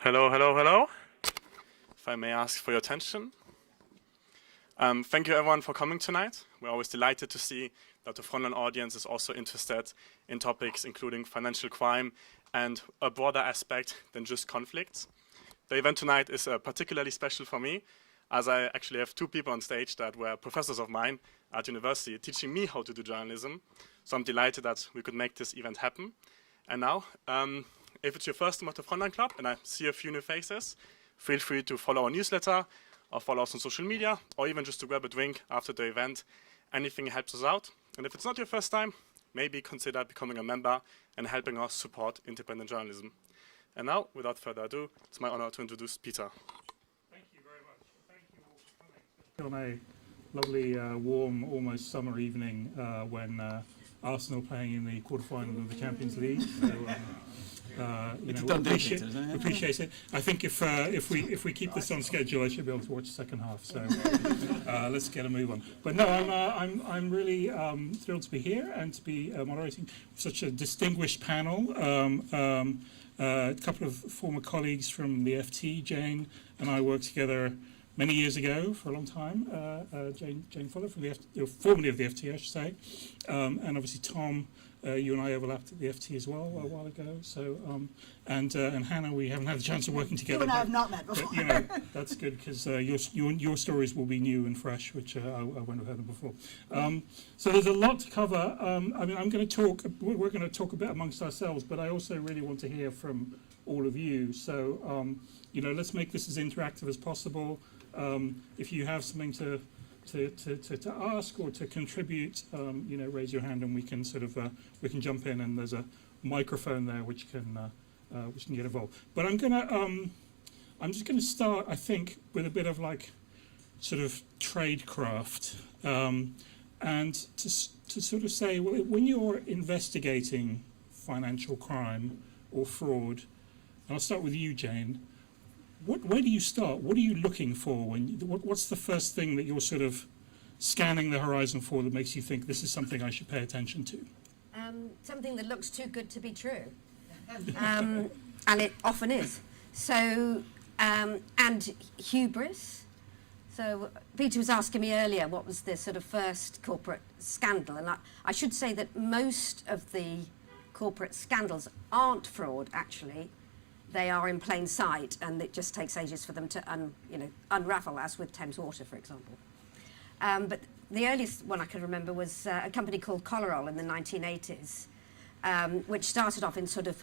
Hello, hello, hello. If I may ask for your attention. Thank you everyone for coming tonight. We're always delighted to see that the Frontline audience is also interested in topics including financial crime and a broader aspect than just conflicts. The event tonight is particularly special for me, as I actually have two people on stage that were professors of mine at university teaching me how to do journalism. So I'm delighted that we could make this event happen. And now, if it's your first time at the Frontline Club and I see a few new faces, feel free to follow our newsletter or follow us on social media, or even just to grab a drink after the event. Anything helps us out. And if it's not your first time, maybe consider becoming a member and helping us support independent journalism. And now, without further ado, it's my honor to introduce Peter. Thank you very much. Thank you all for coming. On a lovely, warm, almost summer evening when Arsenal playing in the quarterfinal of the Champions League. So, appreciate it. I think if we keep this on schedule, I should be able to watch the second half. So let's get a move on. But no, I'm really thrilled to be here and to be moderating such a distinguished panel. A couple of former colleagues from the FT, Jane and I worked together many years ago for a long time. Jane Fuller from the FT, formerly of the FT, I should say, and obviously Tom. You and I overlapped at the FT as well a while ago. So, and Hannah, we haven't had the chance of working together. You and I have not met before. But, that's good because your stories will be new and fresh, which I won't have heard them before. So there's a lot to cover. I mean, we're going to talk a bit amongst ourselves, but I also really want to hear from all of you. So, let's make this as interactive as possible. If you have something to ask or to contribute, raise your hand and we can we can jump in, and there's a microphone there which can get involved. But I'm just gonna start, I think, with a bit of sort of tradecraft, and to sort of say, well, when you're investigating financial crime or fraud, and I'll start with you, Jane. Where do you start? What are you looking for what's the first thing that you're sort of scanning the horizon for that makes you think this is something I should pay attention to? Something that looks too good to be true, and it often is. So, and hubris. So Peter was asking me earlier what was the sort of first corporate scandal, and I should say that most of the corporate scandals aren't fraud, actually. They are in plain sight, and it just takes ages for them to unravel, as with Thames Water, for example. But the earliest one I can remember was a company called Collarol in the 1980s, which started off in sort of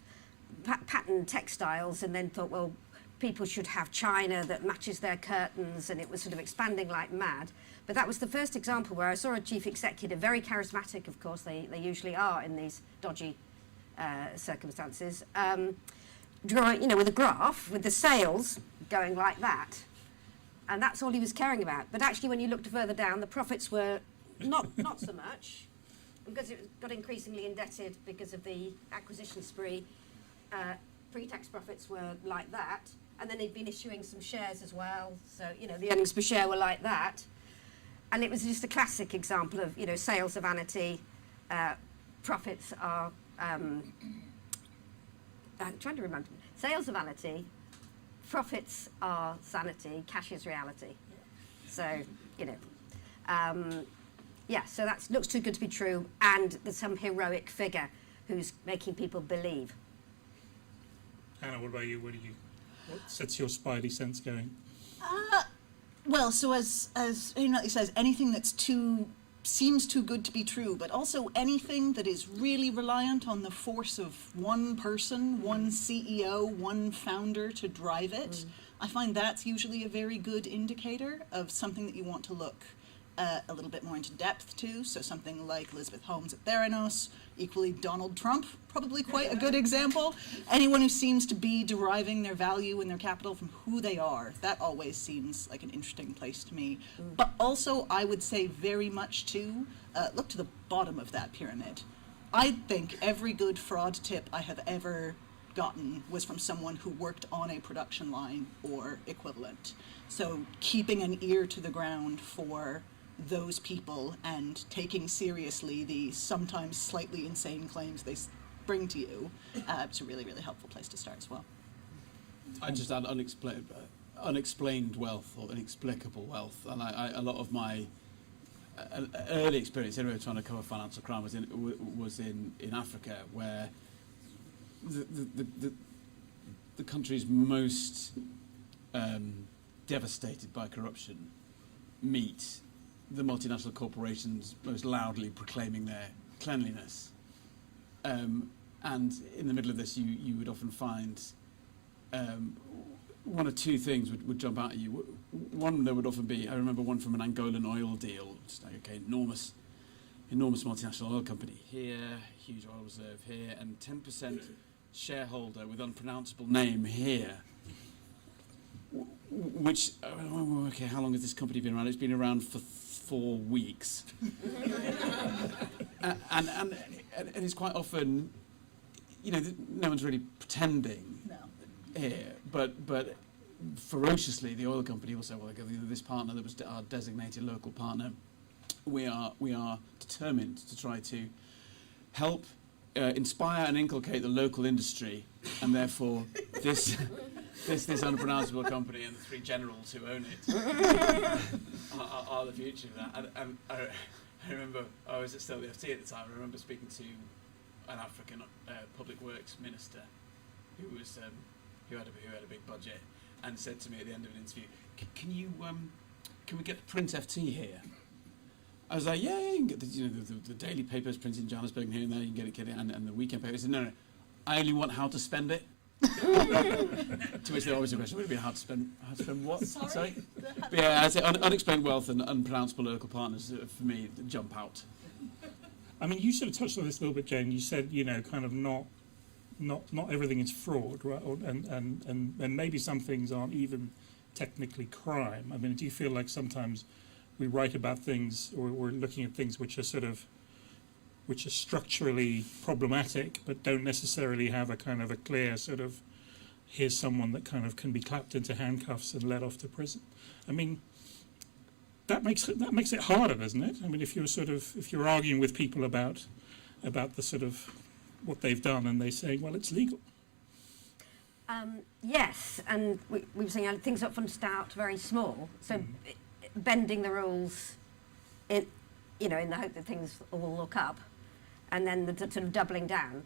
patterned textiles, and then thought, well, people should have china that matches their curtains, and it was sort of expanding like mad. But that was the first example where I saw a chief executive, very charismatic, of course, they usually are in these dodgy circumstances, drawing, with a graph with the sales going like that, and that's all he was caring about. But actually, when you looked further down, the profits were not so much, because it got increasingly indebted because of the acquisition spree. Pre-tax profits were like that, and then they'd been issuing some shares as well. So the earnings per share were like that, and it was just a classic example of sales are vanity, profits are. I'm trying to remember. Sales are vanity, profits are sanity, cash is reality. So, so that looks too good to be true, and there's some heroic figure who's making people believe. Hannah, what about you? What sets your spidey sense going? Well, so as he says, anything that's seems too good to be true, but also anything that is really reliant on the force of one person, one CEO, one founder to drive it, I find that's usually a very good indicator of something that you want to look a little bit more into depth to. So something like Elizabeth Holmes at Theranos, equally Donald Trump, probably quite a good example. Anyone who seems to be deriving their value and their capital from who they are, that always seems like an interesting place to me. But also, I would say very much too, look to the bottom of that pyramid. I think every good fraud tip I have ever gotten was from someone who worked on a production line or equivalent. So keeping an ear to the ground for those people and taking seriously the sometimes slightly insane claims they bring to you, it's a really, really helpful place to start as well. I just add unexplained wealth or inexplicable wealth, and a lot of my early experience anyway trying to cover financial crime was in Africa, where the countries most devastated by corruption meet the multinational corporations most loudly proclaiming their cleanliness. And in the middle of this, you would often find one or two things would jump out at you. One, there would often be, I remember one from an Angolan oil deal, just like, okay, enormous multinational oil company here, huge oil reserve here, and 10% shareholder with unpronounceable name here. Which, okay, how long has this company been around? It's been around for 4 weeks. and it's quite often, no one's really pretending here, but ferociously the oil company will say, well, this partner that was our designated local partner, we are determined to try to help inspire and inculcate the local industry, and therefore this unpronounceable company and the 3 generals who own it are the future of that. And I remember I was still at the FT at the time. I remember speaking to an African public works minister who had a big budget, and said to me at the end of an interview, "Can we get print FT here?" I was like, "Yeah, you can get the daily papers printed in Johannesburg and here and there. You can get it, and the weekend papers." He said, "No, I only want how to spend it." To which there always a question: would it be hard to spend? How to spend what? Sorry. But yeah, I'd say unexplained wealth and unpronounceable local partners for me jump out. I mean, you sort of touched on this a little bit, Jane. You said, kind of not everything is fraud, right? And maybe some things aren't even technically crime. I mean, do you feel like sometimes we write about things, or we're looking at things which are structurally problematic, but don't necessarily have a kind of a clear sort of, here's someone that kind of can be clapped into handcuffs and led off to prison? I mean, that makes it harder, doesn't it? I mean, if you're arguing with people about the sort of what they've done, and they say, well, it's legal. Yes, and we were saying things often start very small, so bending the rules in the hope that things will look up, and then the sort of doubling down.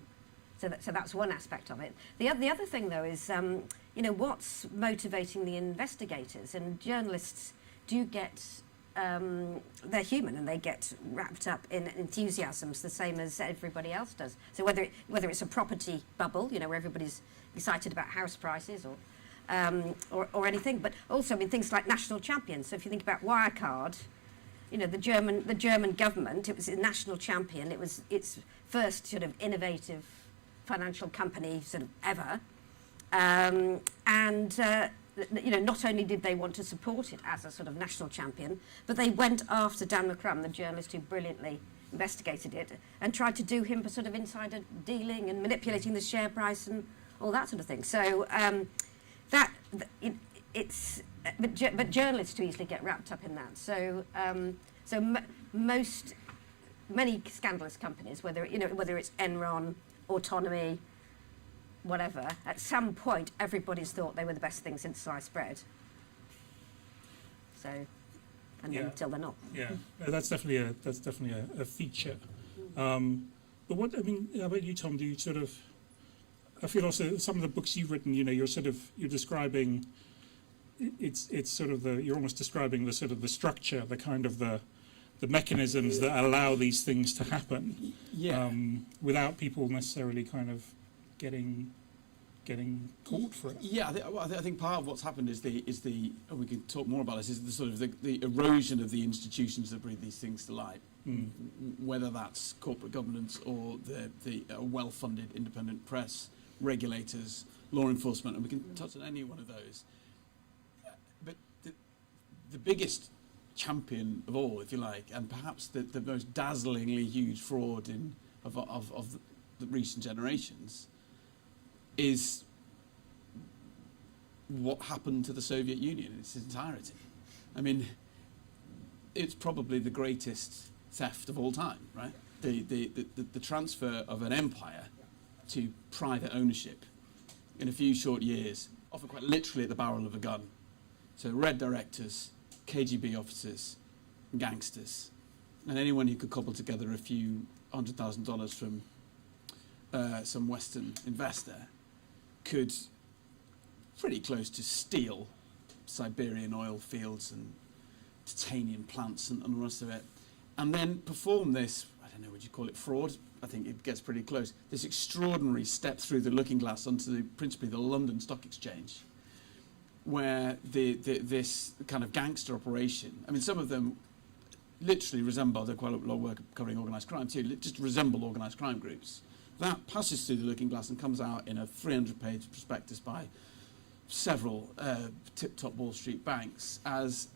So that's one aspect of it. The other thing, though, is what's motivating the investigators, and journalists do get. They're human, and they get wrapped up in enthusiasms the same as everybody else does. So whether it's a property bubble, where everybody's excited about house prices or anything, but also things like national champions. So if you think about Wirecard, the German government, it was a national champion. It was its first sort of innovative financial company sort of ever, not only did they want to support it as a sort of national champion, but they went after Dan McCrum, the journalist who brilliantly investigated it, and tried to do him for sort of insider dealing and manipulating the share price and all that sort of thing. So but journalists too easily get wrapped up in that. So many scandalous companies, whether it's Enron, Autonomy, whatever, at some point everybody's thought they were the best thing since sliced bread. So, and then until they're not. Yeah, that's definitely a feature. But what how about you, Tom? Do you sort of? I feel also some of the books you've written, you're describing. It's sort of you're almost describing the sort of the structure, the kind of the mechanisms that allow these things to happen. Yeah. Without people necessarily kind of getting caught for it. Yeah, I think part of what's happened is we can talk more about this, is the sort of the erosion of the institutions that breathe these things to life, whether that's corporate governance or the well-funded independent press, regulators, law enforcement, and we can touch on any one of those. But the biggest champion of all, if you like, and perhaps the most dazzlingly huge fraud of the recent generations is what happened to the Soviet Union in its entirety. I mean, it's probably the greatest theft of all time, right? The transfer of an empire to private ownership in a few short years, often quite literally at the barrel of a gun. So red directors, KGB officers, gangsters, and anyone who could cobble together a few $100,000 from some Western investor could pretty close to steal Siberian oil fields and titanium plants and the rest of it, and then perform this, I don't know, would you call it fraud? I think it gets pretty close. This extraordinary step through the looking glass onto principally the London Stock Exchange, where this kind of gangster operation, I mean, some of them literally resemble, they're quite a lot of work covering organised crime too, just resemble organised crime groups. That passes through the looking glass and comes out in a 300-page prospectus by several tip-top Wall Street banks as,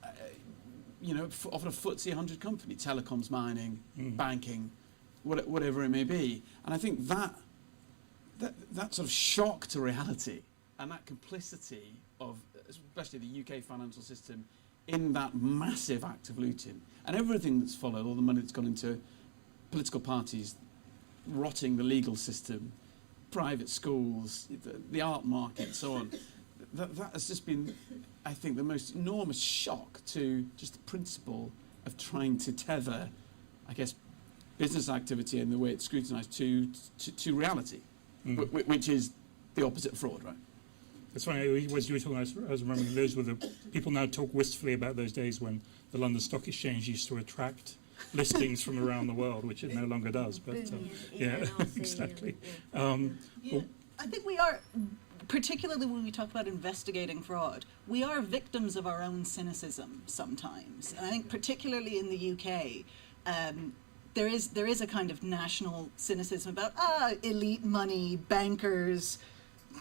often a FTSE 100 company, telecoms, mining, banking, whatever it may be. And I think that sort of shock to reality and that complicity of, especially the UK financial system, in that massive act of looting and everything that's followed, all the money that's gone into political parties, rotting the legal system, private schools, the art market, so on. That has just been, I think, the most enormous shock to just the principle of trying to tether, I guess, business activity and the way it's scrutinised to reality, which is the opposite of fraud, right? That's funny. As you were talking, I was remembering those were the people now talk wistfully about those days when the London Stock Exchange used to attract listings from around the world, which it no longer does. But yeah, exactly. I think we are, particularly when we talk about investigating fraud, we are victims of our own cynicism sometimes. And I think particularly in the UK, there is a kind of national cynicism about elite money, bankers,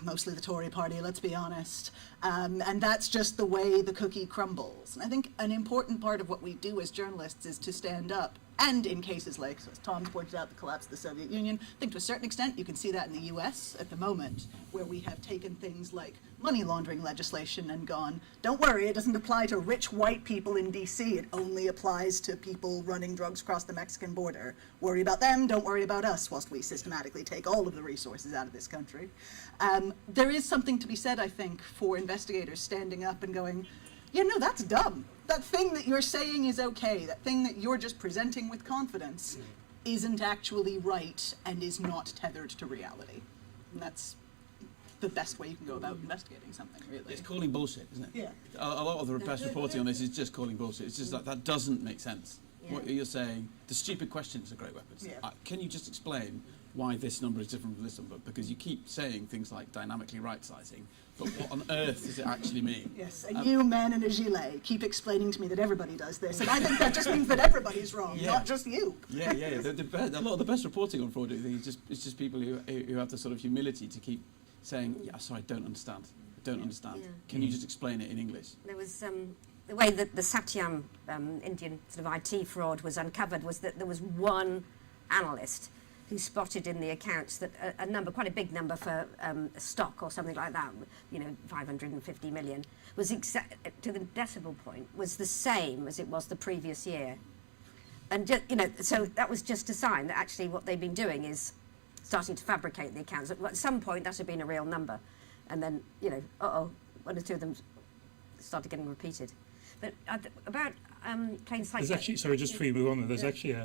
mostly the Tory party, let's be honest. And that's just the way the cookie crumbles. And I think an important part of what we do as journalists is to stand up. And in cases like, so as Tom's pointed out, the collapse of the Soviet Union, I think to a certain extent you can see that in the US at the moment, where we have taken things like money laundering legislation and gone, don't worry, it doesn't apply to rich white people in DC, it only applies to people running drugs across the Mexican border. Worry about them, don't worry about us, whilst we systematically take all of the resources out of this country. There is something to be said, I think, for investigators standing up and going, yeah, no, that's dumb. That thing that you're saying is okay, that thing that you're just presenting with confidence isn't actually right and is not tethered to reality. And that's the best way you can go about investigating something, really. It's calling bullshit, isn't it? Yeah. A lot of the press reporting on this is just calling bullshit. It's just like, that doesn't make sense. Yeah. What you're saying, the stupid question is a great weapon. Yeah. Can you just explain why this number is different from this number? Because you keep saying things like dynamically right-sizing, but what on earth does it actually mean? Yes, and you men in a gilet keep explaining to me that everybody does this, and I think that just means that everybody's wrong, Yeah. not just you. Yeah. A lot of the best reporting on fraud is just people who have the sort of humility to keep saying, yeah, sorry, I don't understand. Yeah. Can you just explain it in English? There was the way that the Satyam Indian sort of IT fraud was uncovered was that there was one analyst who spotted in the accounts that a number, quite a big number for stock or something like that, 550 million, was to the decimal point, was the same as it was the previous year. And so that was just a sign that actually what they've been doing is starting to fabricate the accounts. At some point that had been a real number, and then one or two of them started getting repeated. But about plain sight. There's actually, sorry, just before you move on, there's actually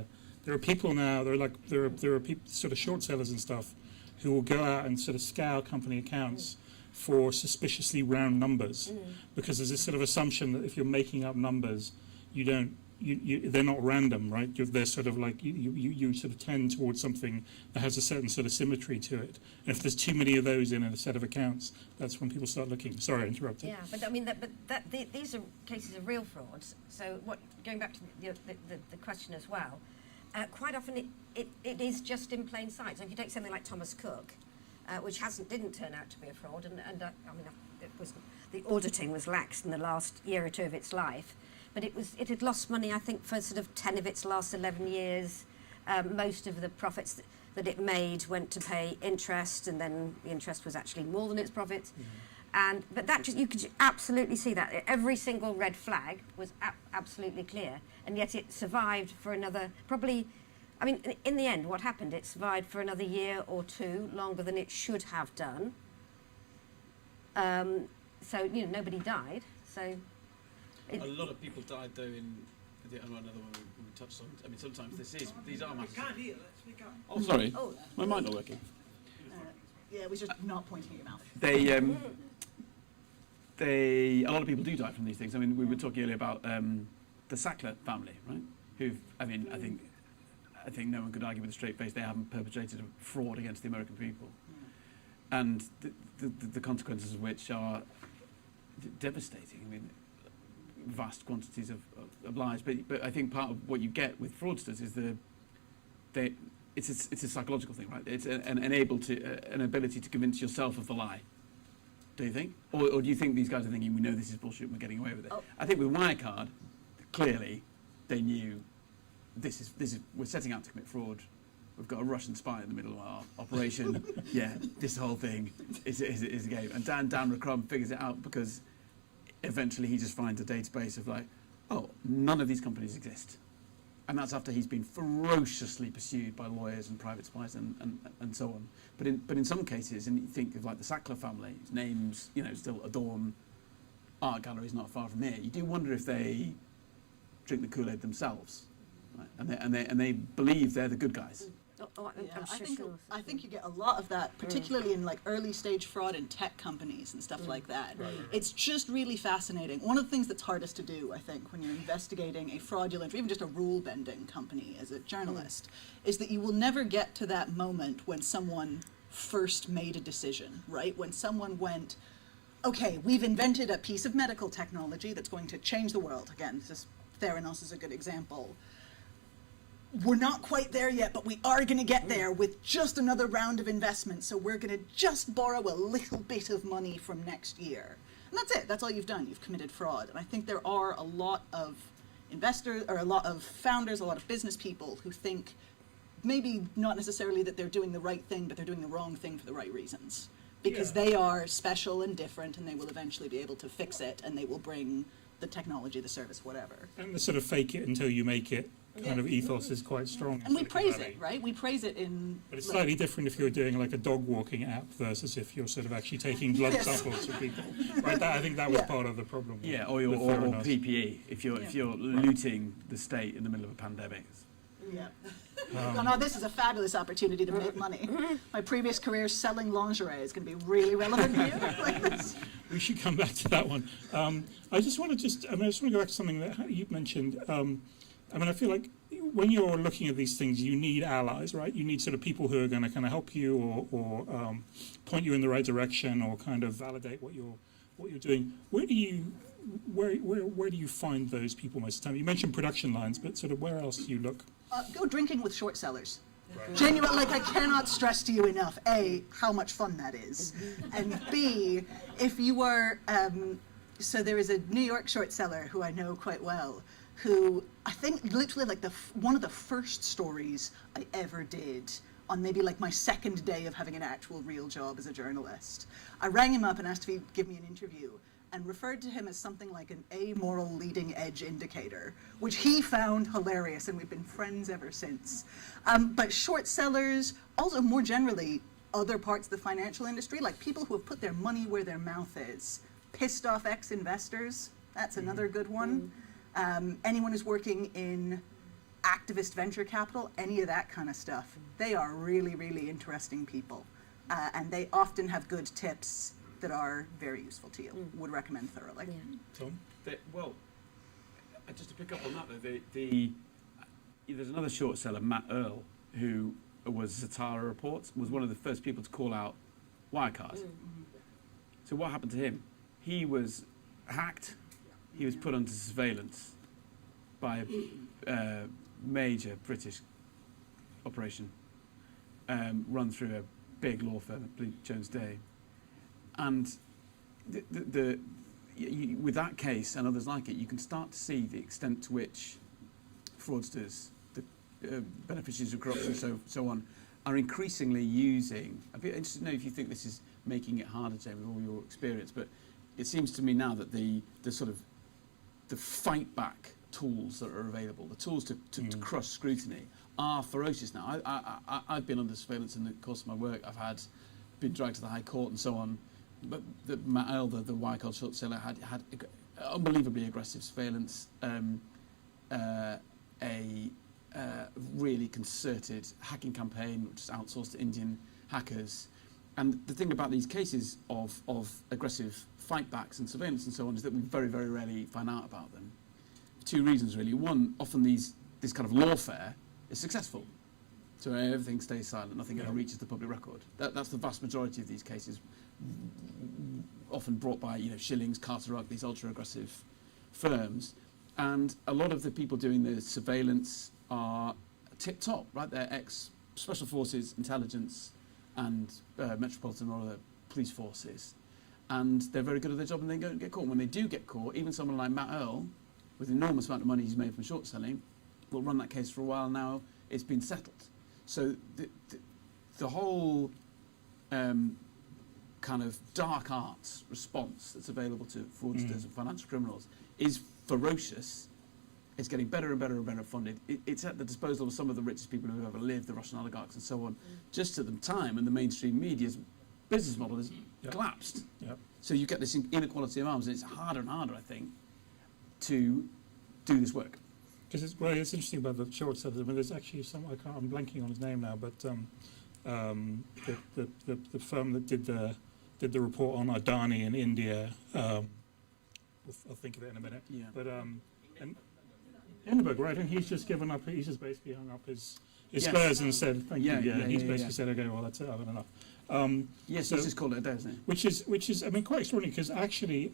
there are people now, there are people, sort of short sellers and stuff, who will go out and sort of scour company accounts for suspiciously round numbers, because there's this sort of assumption that if you're making up numbers, they're not random, right? They're sort of like, you sort of tend towards something that has a certain sort of symmetry to it. And if there's too many of those in a set of accounts, that's when people start looking. Sorry, I interrupted. Yeah, but I mean, these are cases of real frauds. So going back to the question as well, quite often it is just in plain sight. So if you take something like Thomas Cook, which didn't turn out to be a fraud, and the auditing was lax in the last year or two of its life, but it had lost money, I think, for sort of 10 of its last 11 years. Most of the profits that it made went to pay interest, and then the interest was actually more than its profits. But you could absolutely see that. Every single red flag was absolutely clear, and yet it survived for another, probably, I mean, in the end, what happened? It survived for another year or two, longer than it should have done. So nobody died. So A lot of people died though in another one we touched on. I mean, sometimes these are massive. Can't hear. Let's speak up. Oh, sorry, Oh. my mic not working. Yeah, it was just not pointing at your mouth. A lot of people do die from these things. I mean, we were talking earlier about the Sackler family, right? I think no one could argue with a straight face they haven't perpetrated a fraud against the American people, and the consequences of which are devastating. I mean, vast quantities of lies. But I think part of what you get with fraudsters is it's a psychological thing, right? It's an ability to convince yourself of the lie. Do you think? Or do you think these guys are thinking, we know this is bullshit and we're getting away with it? Oh. I think with Wirecard, clearly, they knew this is we're setting out to commit fraud. We've got a Russian spy in the middle of our operation. Yeah, this whole thing is a game. And Dan McCrum figures it out because eventually he just finds a database of like, oh, none of these companies exist. And that's after he's been ferociously pursued by lawyers and private spies and so on. But in some cases, and you think of like the Sackler family, whose names still adorn art galleries not far from here, you do wonder if they drink the Kool-Aid themselves, right? and they believe they're the good guys. I'm sure. I think you get a lot of that, particularly in like early stage fraud in tech companies and stuff like that. It's just really fascinating. One of the things that's hardest to do, I think, when you're investigating a fraudulent or even just a rule bending company as a journalist, is that you will never get to that moment when someone first made a decision, right? When someone went, okay, we've invented a piece of medical technology that's going to change the world. Again, Theranos is a good example. We're not quite there yet, but we are going to get there with just another round of investment. So we're going to just borrow a little bit of money from next year. And that's it. That's all you've done. You've committed fraud. And I think there are a lot of investors, or a lot of founders, a lot of business people who think maybe not necessarily that they're doing the right thing, but they're doing the wrong thing for the right reasons. Because they are special and different, and they will eventually be able to fix it, and they will bring the technology, the service, whatever. And the sort of fake it until you make it kind of ethos is quite strong. And we Silicon praise Valley. it, right? We praise it in... But it's like- slightly different if you're doing like a dog walking app versus if you're sort of actually taking blood Yes. samples from people. Right? I think that was Yeah. part of the problem. Yeah, with or Theranos. PPE if you're looting the state in the middle of a pandemic. Yeah. Oh, no, this is a fabulous opportunity to make money. My previous career selling lingerie is going to be really relevant here. Like this. We should come back to that one. I just want to go back to something that you mentioned. I feel like when you're looking at these things, you need allies, right? You need sort of people who are going to kind of help you or point you in the right direction or kind of validate what you're doing. Where do you find those people most of the time? You mentioned production lines, but sort of where else do you look? Go drinking with short sellers. Genuine, like I cannot stress to you enough, A, how much fun that is, and B, if you are, so there is a New York short seller who I know quite well, who I think literally like one of the first stories I ever did on maybe like my second day of having an actual real job as a journalist. I rang him up and asked if he'd give me an interview, and referred to him as something like an amoral leading edge indicator, which he found hilarious, and we've been friends ever since. But short sellers, also more generally, other parts of the financial industry, like people who have put their money where their mouth is, pissed off ex-investors, that's another good one. Anyone who's working in activist venture capital, any of that kind of stuff, they are really, really interesting people. And they often have good tips that are very useful to you. Would recommend thoroughly. Tom? Just to pick up on that, though, there's another short seller, Matt Earl, who was Zatara Reports, was one of the first people to call out Wirecard. So what happened to him? He was hacked. He was put under surveillance by a major British operation run through a big law firm, I believe Jones Day. And with that case and others like it, you can start to see the extent to which fraudsters, the beneficiaries of corruption, so on, are increasingly using. I'd be interested to know if you think this is making it harder, Jamie, with all your experience. But it seems to me now that the sort of the fight back tools that are available, the tools to crush scrutiny, are ferocious now. I've been under surveillance in the course of my work. I've been dragged to the High Court and so on. but the Matt Earl, the Wirecard short seller, had unbelievably aggressive surveillance, a really concerted hacking campaign, which is outsourced to Indian hackers. And the thing about these cases of aggressive fightbacks and surveillance and so on is that we very, very rarely find out about them. For two reasons, really. One, often this kind of lawfare is successful. So everything stays silent, nothing ever reaches the public record. That's the vast majority of these cases, often brought by Schillings, Carter-Ruck, these ultra-aggressive firms. And a lot of the people doing the surveillance are tip-top, right? They're ex-special forces, intelligence, and metropolitan or other police forces. And they're very good at their job and they don't get caught. When they do get caught, even someone like Matt Earl, with the enormous amount of money he's made from short selling, will run that case for a while now. It's been settled. So the whole kind of dark arts response that's available to fraudsters and financial criminals is ferocious. It's getting better and better and better funded. It's at the disposal of some of the richest people who've ever lived, the Russian oligarchs and so on. Just at the time, and the mainstream media's business model has collapsed. Yep. So you get this inequality of arms, and it's harder and harder, I think, to do this work. Because it's interesting about the short sellers. I mean, there's actually I'm blanking on his name now, but the firm that did the report on Adani in India. I'll think of it in a minute. Yeah. But and Hindenburg, right? And he's just given up. He's just basically hung up his spurs and said, "Thank you." He's basically said, "Okay, well, that's it. I've had enough." Yes, so let's just call it a day, isn't it? Which is, I mean, quite extraordinary because actually,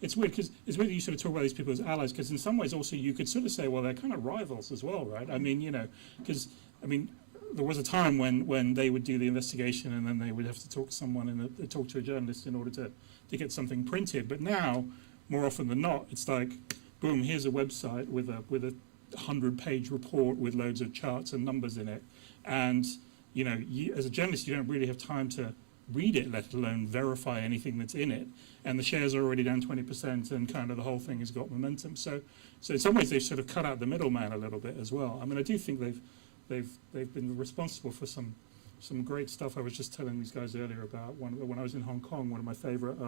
it's weird because it's weird that you sort of talk about these people as allies because in some ways also you could sort of say, well, they're kind of rivals as well, right? I mean, because I mean, there was a time when they would do the investigation and then they would have to talk to someone and talk to a journalist in order to get something printed. But now, more often than not, it's like, boom, here's a website with a 100-page report with loads of charts and numbers in it, and you, as a journalist, you don't really have time to read it, let alone verify anything that's in it. And the shares are already down 20%, and kind of the whole thing has got momentum. So in some ways, they've sort of cut out the middleman a little bit as well. I mean, I do think they've been responsible for some great stuff. I was just telling these guys earlier about when I was in Hong Kong. One of my favorite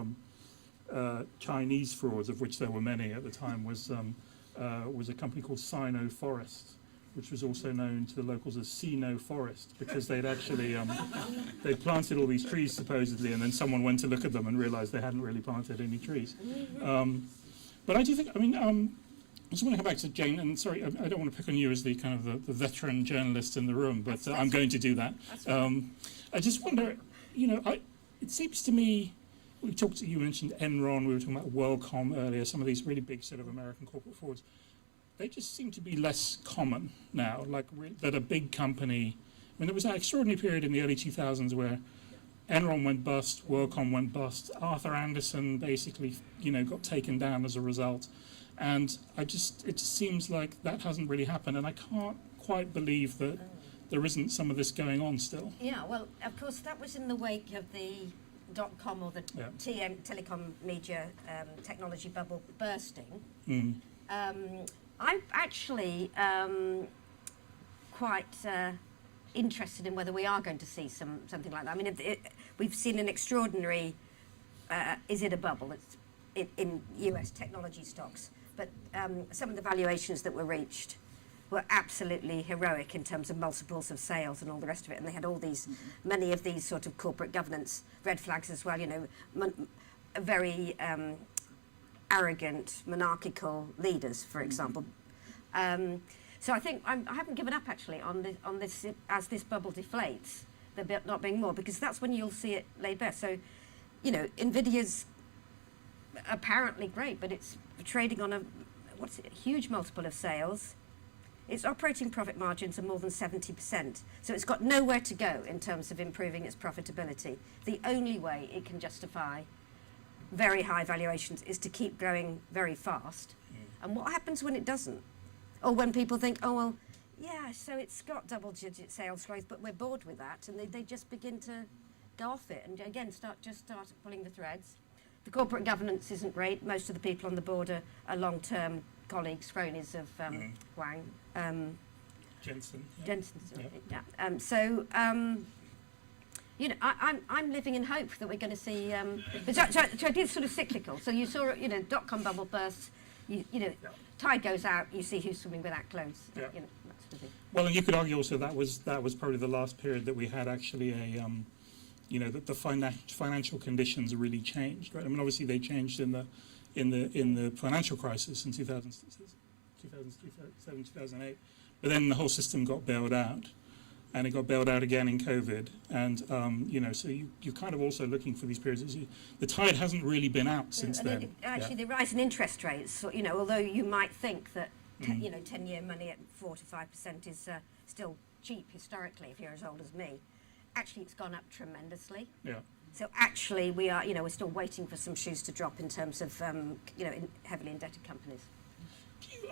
Chinese frauds, of which there were many at the time, was a company called Sino Forest, which was also known to the locals as Sino Forest, because they'd actually they planted all these trees supposedly, and then someone went to look at them and realised they hadn't really planted any trees. But I do think, I mean, I just want to come back to Jane, and sorry, I don't want to pick on you as the kind of the veteran journalist in the room, but I'm going to do that. I just wonder, it seems to me, you mentioned Enron, we were talking about WorldCom earlier, some of these really big sort of American corporate frauds. They just seem to be less common now, like that a big company, I mean, there was that extraordinary period in the early 2000s where Enron went bust, WorldCom went bust, Arthur Andersen basically, got taken down as a result. And it just seems like that hasn't really happened, and I can't quite believe that there isn't some of this going on still. Yeah, well, of course, that was in the wake of the .com or the telecom media technology bubble bursting. I'm actually quite interested in whether we are going to see something like that. I mean, we've seen an extraordinary, is it a bubble? It's in US technology stocks. But some of the valuations that were reached were absolutely heroic in terms of multiples of sales and all the rest of it. And they had all these, many of these sort of corporate governance red flags as well, very arrogant, monarchical leaders, for example. So I think I haven't given up actually on this as this bubble deflates, there not being more, because that's when you'll see it laid bare. So, Nvidia's apparently great, but it's trading on a huge multiple of sales. Its operating profit margins are more than 70%. So it's got nowhere to go in terms of improving its profitability. The only way it can justify very high valuations is to keep growing very fast. And what happens when it doesn't? Or when people think, oh, well, yeah, so it's got double-digit sales growth, but we're bored with that, and they just begin to go off it and again start pulling the threads. The corporate governance isn't great. Most of the people on the board are long-term colleagues, cronies of Wang. Jensen. Jensen, sorry. Yeah. you know, I'm living in hope that we're going to see. So it is sort of cyclical. So you saw, you know, dot-com bubble bursts. You know, tide goes out. You see who's swimming without clothes. Yeah. You know, that sort of thing. Well, and you could argue also that was probably the last period that we had actually a, you know, that the financial conditions really changed, right? I mean, obviously they changed in the financial crisis in 2007, 2008, but then the whole system got bailed out, and it got bailed out again in COVID, and you know, so you're kind of also looking for these periods. The tide hasn't really been out since And then. actually, the rise in interest rates, so, you know, although you might think that you know, 10-year money at 4 to 5% is still cheap historically, if you're as old as me, actually it's gone up tremendously. Yeah. So actually, we are, you know, we're still waiting for some shoes to drop in terms of, you know, heavily indebted companies.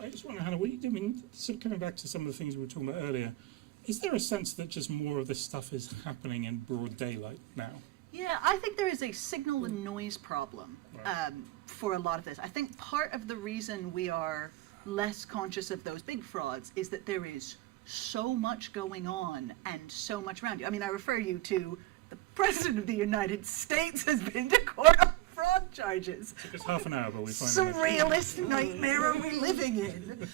I just wonder, Hannah, I mean, sort of coming back to some of the things we were talking about earlier, is there a sense that just more of this stuff is happening in broad daylight now? Yeah, I think there is a signal and noise problem for a lot of this. I think part of the reason we are less conscious of those big frauds is that there is so much going on and so much around you. I mean, I refer you to the President of the United States has been to court on fraud charges. Took us half an hour, but we finally Surrealist nightmare are we living in?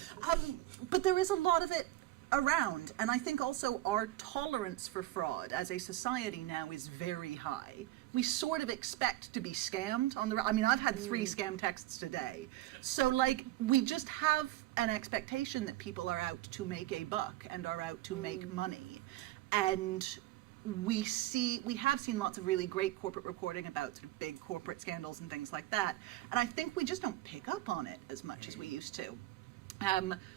But there is a lot of it around, and I think also our tolerance for fraud as a society now is very high. We sort of expect to be scammed on the. I mean, I've had 3 scam texts today, so like we just have an expectation that people are out to make a buck and are out to make money, and we have seen lots of really great corporate reporting about sort of big corporate scandals and things like that, and I think we just don't pick up on it as much as we used to.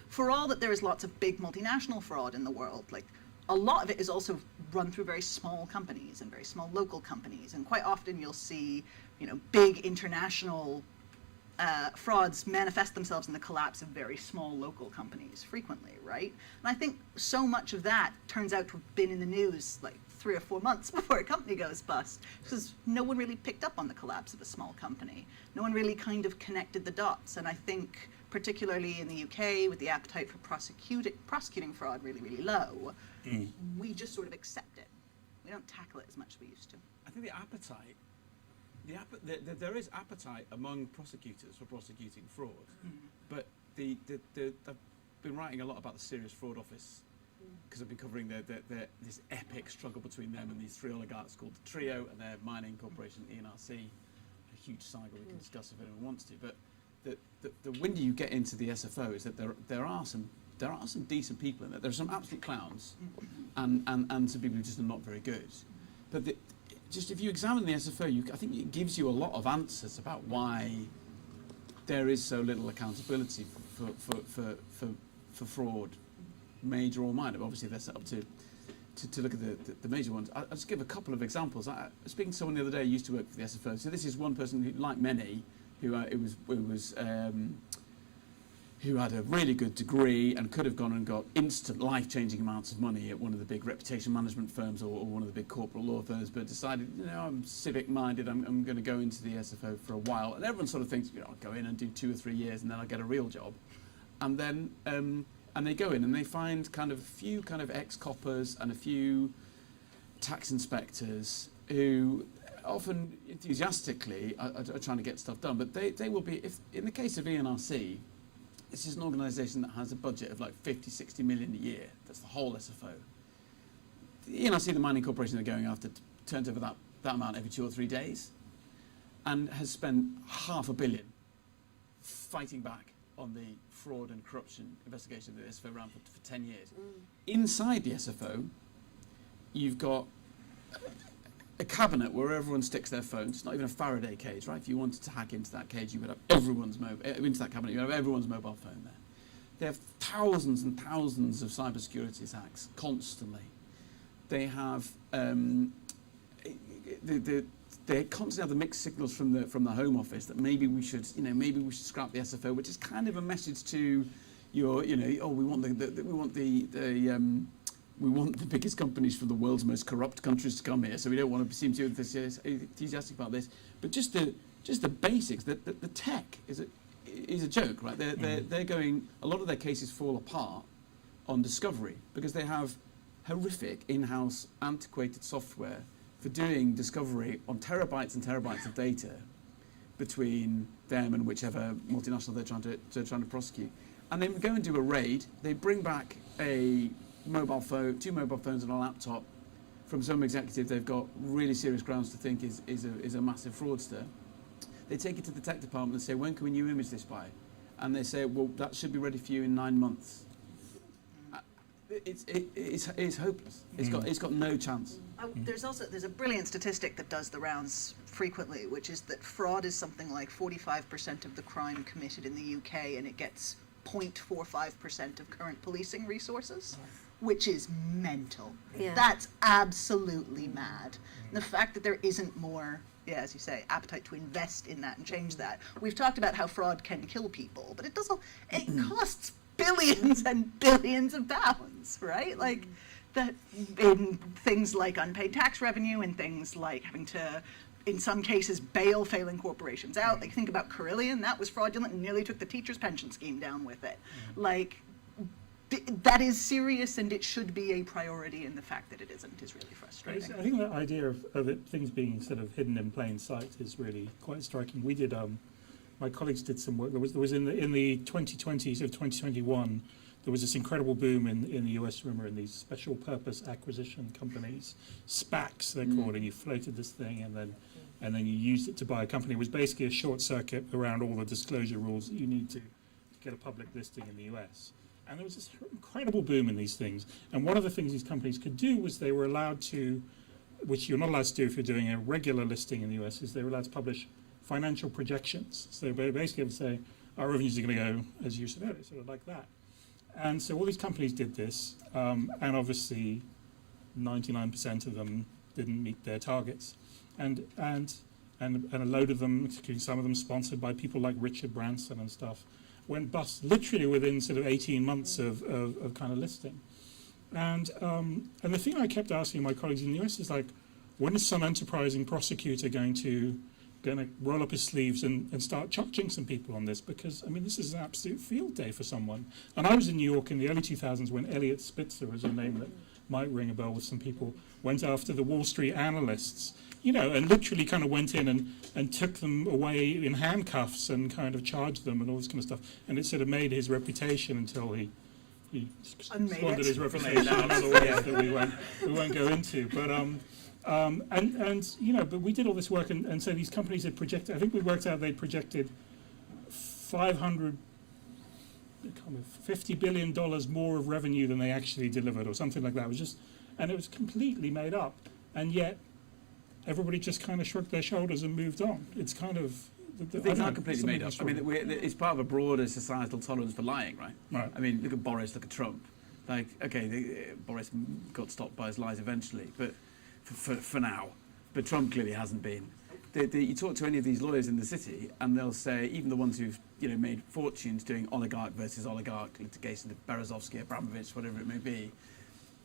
For all that there is lots of big multinational fraud in the world, like a lot of it is also run through very small companies and very small local companies, and quite often you'll see, you know, big international frauds manifest themselves in the collapse of very small local companies frequently, right? And I think so much of that turns out to have been in the news like 3 or 4 months before a company goes bust, because no one really picked up on the collapse of a small company. No one really kind of connected the dots, and I think particularly in the UK, with the appetite for prosecuting fraud really, really low, we just sort of accept it. We don't tackle it as much as we used to. I think the appetite, there is appetite among prosecutors for prosecuting fraud, but I've been writing a lot about the Serious Fraud Office because I've been covering this epic struggle between them and these 3 oligarchs called the Trio and their mining corporation ENRC. A huge saga we can discuss if anyone wants to, but the window you get into the SFO is that there are some decent people in there. There are some absolute clowns, and some people who just are not very good. But just if you examine the SFO, I think it gives you a lot of answers about why there is so little accountability for fraud, major or minor. Obviously, they're set up to look at the major ones. I'll just give a couple of examples. I was speaking to someone the other day who used to work for the SFO. So this is one person who, like many, who had a really good degree and could have gone and got instant life-changing amounts of money at one of the big reputation management firms or one of the big corporate law firms, but decided, you know, I'm civic-minded, I'm going to go into the SFO for a while. And everyone sort of thinks, you know, I'll go in and do 2 or 3 years and then I'll get a real job. And then and they go in and they find kind of a few kind of ex-coppers and a few tax inspectors who often enthusiastically are trying to get stuff done, but they will be, if in the case of ENRC, this is an organisation that has a budget of like 50-60 million a year. That's the whole SFO. The ENRC, the mining corporation they're going after, turns over that amount every 2 or 3 days, and has spent $500 million fighting back on the fraud and corruption investigation that the SFO ran for 10 years. Inside the SFO, you've got a cabinet where everyone sticks their phones. It's not even a Faraday cage, right? If you wanted to hack into that cage, you would have into that cabinet, you would have everyone's mobile phone there. They have thousands and thousands of cybersecurity attacks constantly. They have they constantly have the mixed signals from the Home Office that maybe we should scrap the SFO, which is kind of a message to your, you know, oh, we want the biggest companies from the world's most corrupt countries to come here, so we don't want to seem too enthusiastic about this. But just the basics, the tech is a joke, right? They're going. A lot of their cases fall apart on discovery because they have horrific in-house antiquated software for doing discovery on terabytes and terabytes of data between them and whichever multinational they're trying to prosecute. And they would go and do a raid. They bring back a mobile phone, 2 mobile phones and a laptop from some executive they've got really serious grounds to think is a massive fraudster. They take it to the tech department and say, when can we new image this by? And they say, well, that should be ready for you in 9 months. It's hopeless. It's got no chance. There's a brilliant statistic that does the rounds frequently, which is that fraud is something like 45% of the crime committed in the UK, and it gets 0.45% of current policing resources, which is mental. Yeah. That's absolutely mad. The fact that there isn't more, as you say, appetite to invest in that and change that. We've talked about how fraud can kill people, but it costs billions and billions of pounds, right? Like that in things like unpaid tax revenue and things like having to, in some cases, bail failing corporations out. Like think about Carillion, that was fraudulent and nearly took the teachers' pension scheme down with it. Like that is serious, and it should be a priority, and the fact that it isn't is really frustrating. I think that idea of things being sort of hidden in plain sight is really quite striking. We did, my colleagues did some work. There was in the 2020s or 2021, there was this incredible boom in the US, remember, in these special purpose acquisition companies, SPACs they're called, and you floated this thing and then you used it to buy a company. It was basically a short circuit around all the disclosure rules that you need to get a public listing in the US. And there was this incredible boom in these things. And one of the things these companies could do was they were allowed to, which you're not allowed to do if you're doing a regular listing in the US, is they were allowed to publish financial projections. So they basically would say, our revenues are going to go, as you said earlier, sort of like that. And so all these companies did this, and obviously 99% of them didn't meet their targets. And a load of them, including some of them sponsored by people like Richard Branson and stuff, went bust literally within sort of 18 months of kind of listing. And the thing I kept asking my colleagues in the US is like, when is some enterprising prosecutor going to roll up his sleeves and start charging some people on this? Because, I mean, this is an absolute field day for someone. And I was in New York in the early 2000s when Elliot Spitzer, was a name that might ring a bell with some people, went after the Wall Street analysts, you know, and literally kind of went in and took them away in handcuffs and kind of charged them and all this kind of stuff. And it sort of made his reputation until he squandered his reputation in other ways that we won't go into. But and you know, but we did all this work, and so these companies had projected. I think we worked out they'd projected $50 billion more of revenue than they actually delivered, or something like that. It was just, and it was completely made up, and yet everybody just kind of shrugged their shoulders and moved on. It's kind of things aren't completely made up. I mean, it's part of a broader societal tolerance for lying, right? Right. I mean, look at Boris, look at Trump. Like, okay, Boris got stopped by his lies eventually, but for now. But Trump clearly hasn't been. You talk to any of these lawyers in the city, and they'll say, even the ones who've made fortunes doing oligarch versus oligarch litigation, the Berezovsky, Abramovich, whatever it may be,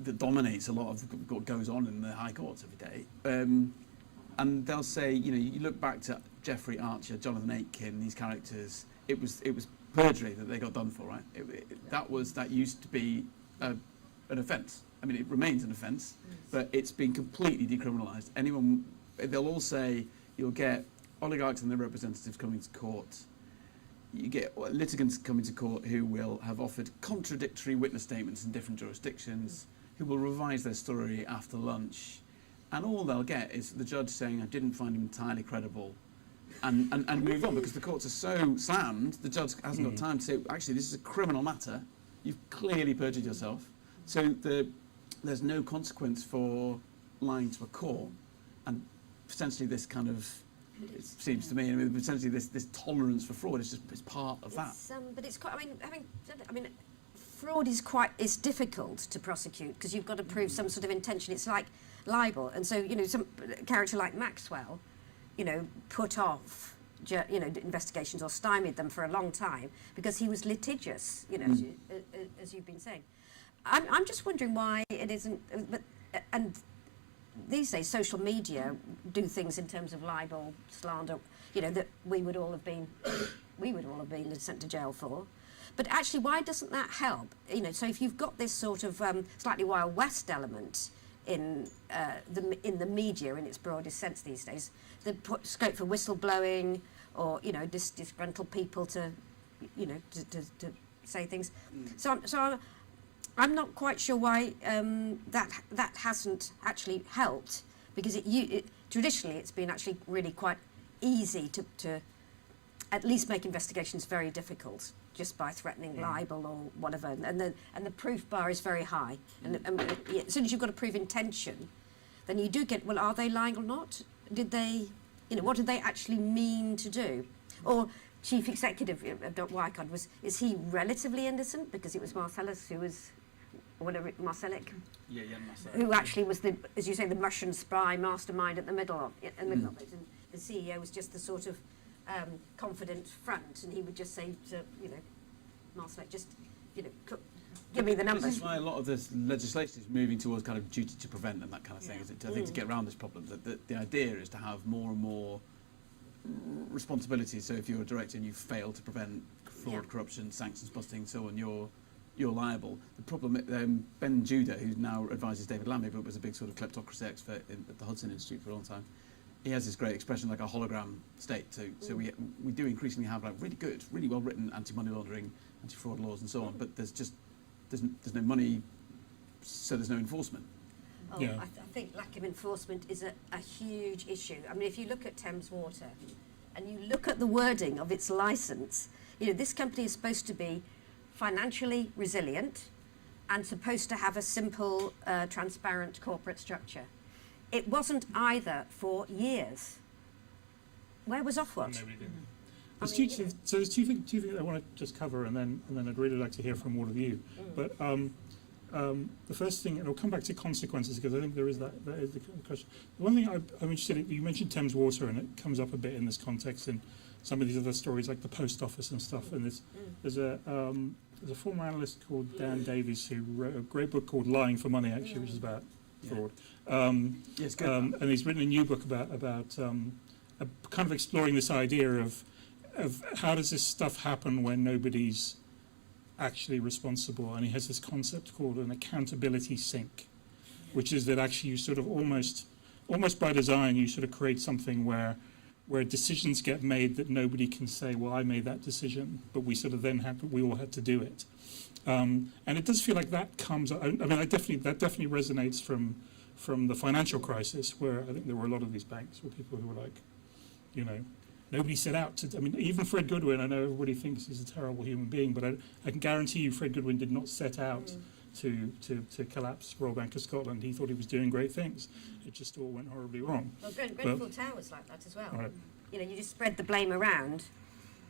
that dominates a lot of what goes on in the high courts every day. And they'll say, you look back to Jeffrey Archer, Jonathan Aitken, these characters. It was perjury that they got done for, right? That used to be an offence. I mean, it remains an offence, but it's been completely decriminalised. They'll all say you'll get oligarchs and their representatives coming to court. You get litigants coming to court who will have offered contradictory witness statements in different jurisdictions, who will revise their story after lunch, and all they'll get is the judge saying, I didn't find him entirely credible, and move on, because the courts are so slammed, the judge hasn't got time to say, actually, this is a criminal matter, you've clearly perjured yourself. So there's no consequence for lying to a court, and potentially this kind of, it seems to me, potentially this tolerance for fraud is part of that. But it's quite, I mean, fraud is difficult to prosecute because you've got to prove some sort of intention. It's like libel, and so some character like Maxwell, put off investigations or stymied them for a long time because he was litigious, as you've been saying. I'm just wondering why it isn't, and these days social media do things in terms of libel, slander, that we would all have been sent to jail for. But actually, why doesn't that help? So if you've got this sort of slightly Wild West element in the media in its broadest sense these days. The scope for whistleblowing or disgruntled people to say things. So I'm not quite sure why that hasn't actually helped, because traditionally it's been actually really quite easy to at least make investigations very difficult just by threatening libel or whatever, and the proof bar is very high. And as soon as you've got to prove intention, then you do get, well, are they lying or not? Did they, what did they actually mean to do? Or Chief Executive of Wirecard, is he relatively innocent because it was Marcellus who was, or whatever, Marcelic? Yeah, Marcel. Who actually was the, as you say, the Russian spy mastermind at the middle of it, and the CEO was just the sort of confident front, and he would just say to, Marcelic, just, give me the numbers. This is why a lot of this legislation is moving towards kind of duty to prevent and that kind of thing. Is it, I think, to get around this problem, that the idea is to have more and more responsibility. So if you're a director and you fail to prevent fraud, corruption, sanctions busting, so on, you're liable. The problem, Ben Judah, who now advises David Lammy, but was a big sort of kleptocracy expert at the Hudson Institute for a long time, he has this great expression like a hologram state. So we do increasingly have like really good, really well written anti-money laundering, anti-fraud laws and so on, but there's no money, so there's no enforcement. Oh, Yeah. I think lack of enforcement is a huge issue. I mean, if you look at Thames Water and you look at the wording of its licence, this company is supposed to be financially resilient and supposed to have a simple, transparent corporate structure. It wasn't either for years. Where was Ofwat? Nobody did. So there's two things I want to just cover, and then I'd really like to hear from all of you. But the first thing, and I'll come back to consequences because I think that is the question. The one thing I'm interested in, you mentioned Thames Water, and it comes up a bit in this context in some of these other stories like the Post Office and stuff. And there's a former analyst called Dan Davies who wrote a great book called Lying for Money, actually, which is about fraud. Yes, good. And he's written a new book about kind of exploring this idea of how does this stuff happen when nobody's actually responsible, and he has this concept called an accountability sink, which is that actually you sort of almost by design you sort of create something where decisions get made that nobody can say, well, I made that decision, but we sort of then we all had to do it. And it does feel like that comes, I mean, that definitely resonates from the financial crisis, where I think there were a lot of these banks where people who were like, nobody set out to, I mean, even Fred Goodwin, I know everybody thinks he's a terrible human being, but I can guarantee you Fred Goodwin did not set out to collapse Royal Bank of Scotland. He thought he was doing great things. It just all went horribly wrong. Well, Grenfell Tower was like that as well. Right. You just spread the blame around,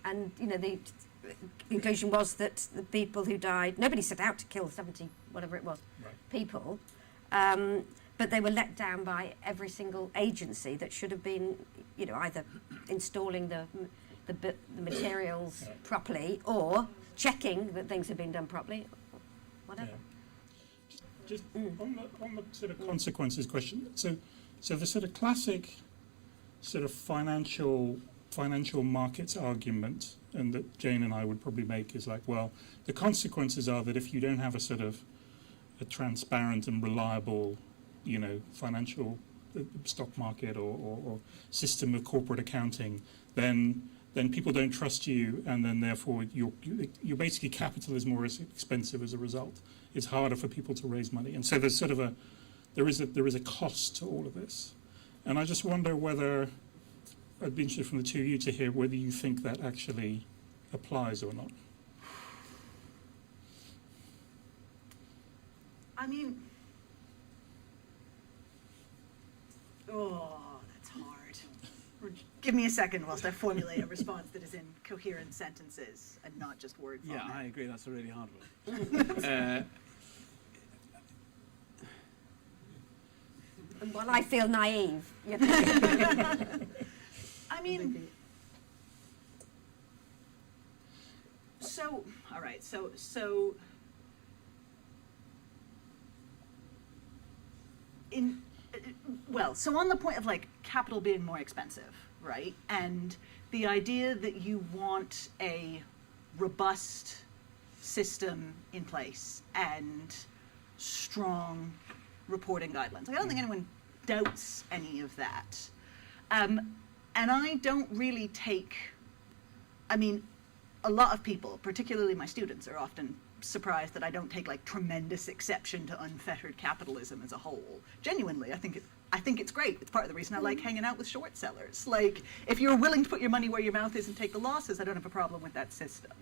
and the conclusion was that the people who died, nobody set out to kill 70, whatever it was, people, but they were let down by every single agency that should have been, either installing the materials properly or checking that things had been done properly, whatever. Yeah. Just on the sort of consequences question. So the sort of classic sort of financial markets argument, and that Jane and I would probably make, is like, well, the consequences are that if you don't have a sort of a transparent and reliable, financial stock market or system of corporate accounting, then people don't trust you, and then therefore your basically capital is more expensive as a result. It's harder for people to raise money, and so there's sort of there is a cost to all of this, and I just wonder whether, I'd be interested from the two of you to hear whether you think that actually applies or not. I mean, that's hard. Give me a second whilst I formulate a response that is in coherent sentences and not just word Yeah, format. I agree. That's a really hard one. And while I feel naive, I mean, all right, so on the point of like capital being more expensive, right? And the idea that you want a robust system in place and strong reporting guidelines. Like, I don't think anyone doubts any of that. And I don't really take, I mean, a lot of people, particularly my students, are often surprised that I don't take like tremendous exception to unfettered capitalism as a whole. Genuinely, I think it's great. It's part of the reason I like hanging out with short sellers. Like, if you're willing to put your money where your mouth is and take the losses, I don't have a problem with that system.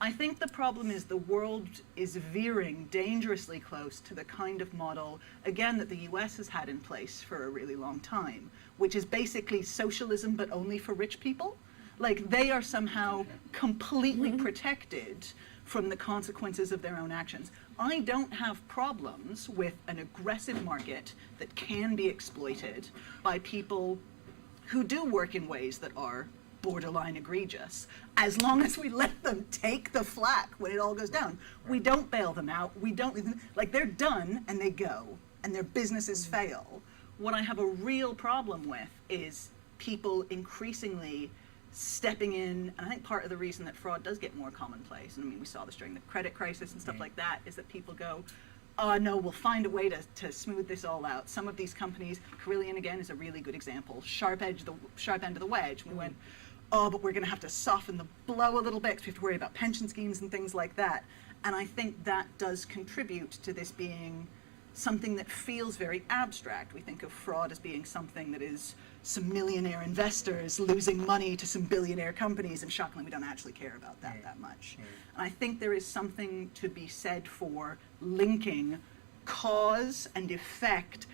I think the problem is the world is veering dangerously close to the kind of model, again, that the US has had in place for a really long time, which is basically socialism but only for rich people. Like, they are somehow completely protected from the consequences of their own actions. I don't have problems with an aggressive market that can be exploited by people who do work in ways that are borderline egregious, as long as we let them take the flak when it all goes down. We don't bail them out. We don't, like, they're done and they go, and their businesses fail. What I have a real problem with is people increasingly stepping in, and I think part of the reason that fraud does get more commonplace, and I mean, we saw this during the credit crisis and stuff like that, is that people go, oh no, we'll find a way to smooth this all out. Some of these companies, Carillion again is a really good example, sharp end of the wedge. We went, oh, but we're gonna have to soften the blow a little bit because we have to worry about pension schemes and things like that. And I think that does contribute to this being something that feels very abstract. We think of fraud as being something that is some millionaire investors losing money to some billionaire companies, and shockingly, we don't actually care about that that much. And I think there is something to be said for linking cause and effect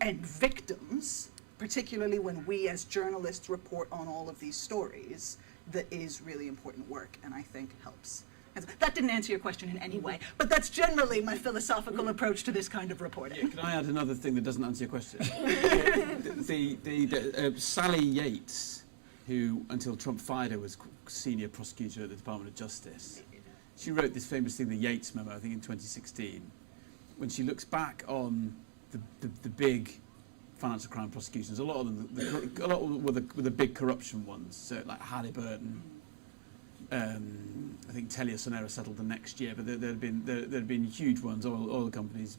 and victims, particularly when we as journalists report on all of these stories, that is really important work, and I think helps. And that didn't answer your question in any way, but that's generally my philosophical approach to this kind of reporting. Yeah, can I add another thing that doesn't answer your question? Sally Yates, who until Trump fired her was senior prosecutor at the Department of Justice, she wrote this famous thing, the Yates Memo, I think in 2016, when she looks back on the big financial crime prosecutions. A lot of them were the big corruption ones, so like Halliburton. I think TeliaSonera settled the next year, but there had been huge ones, oil companies,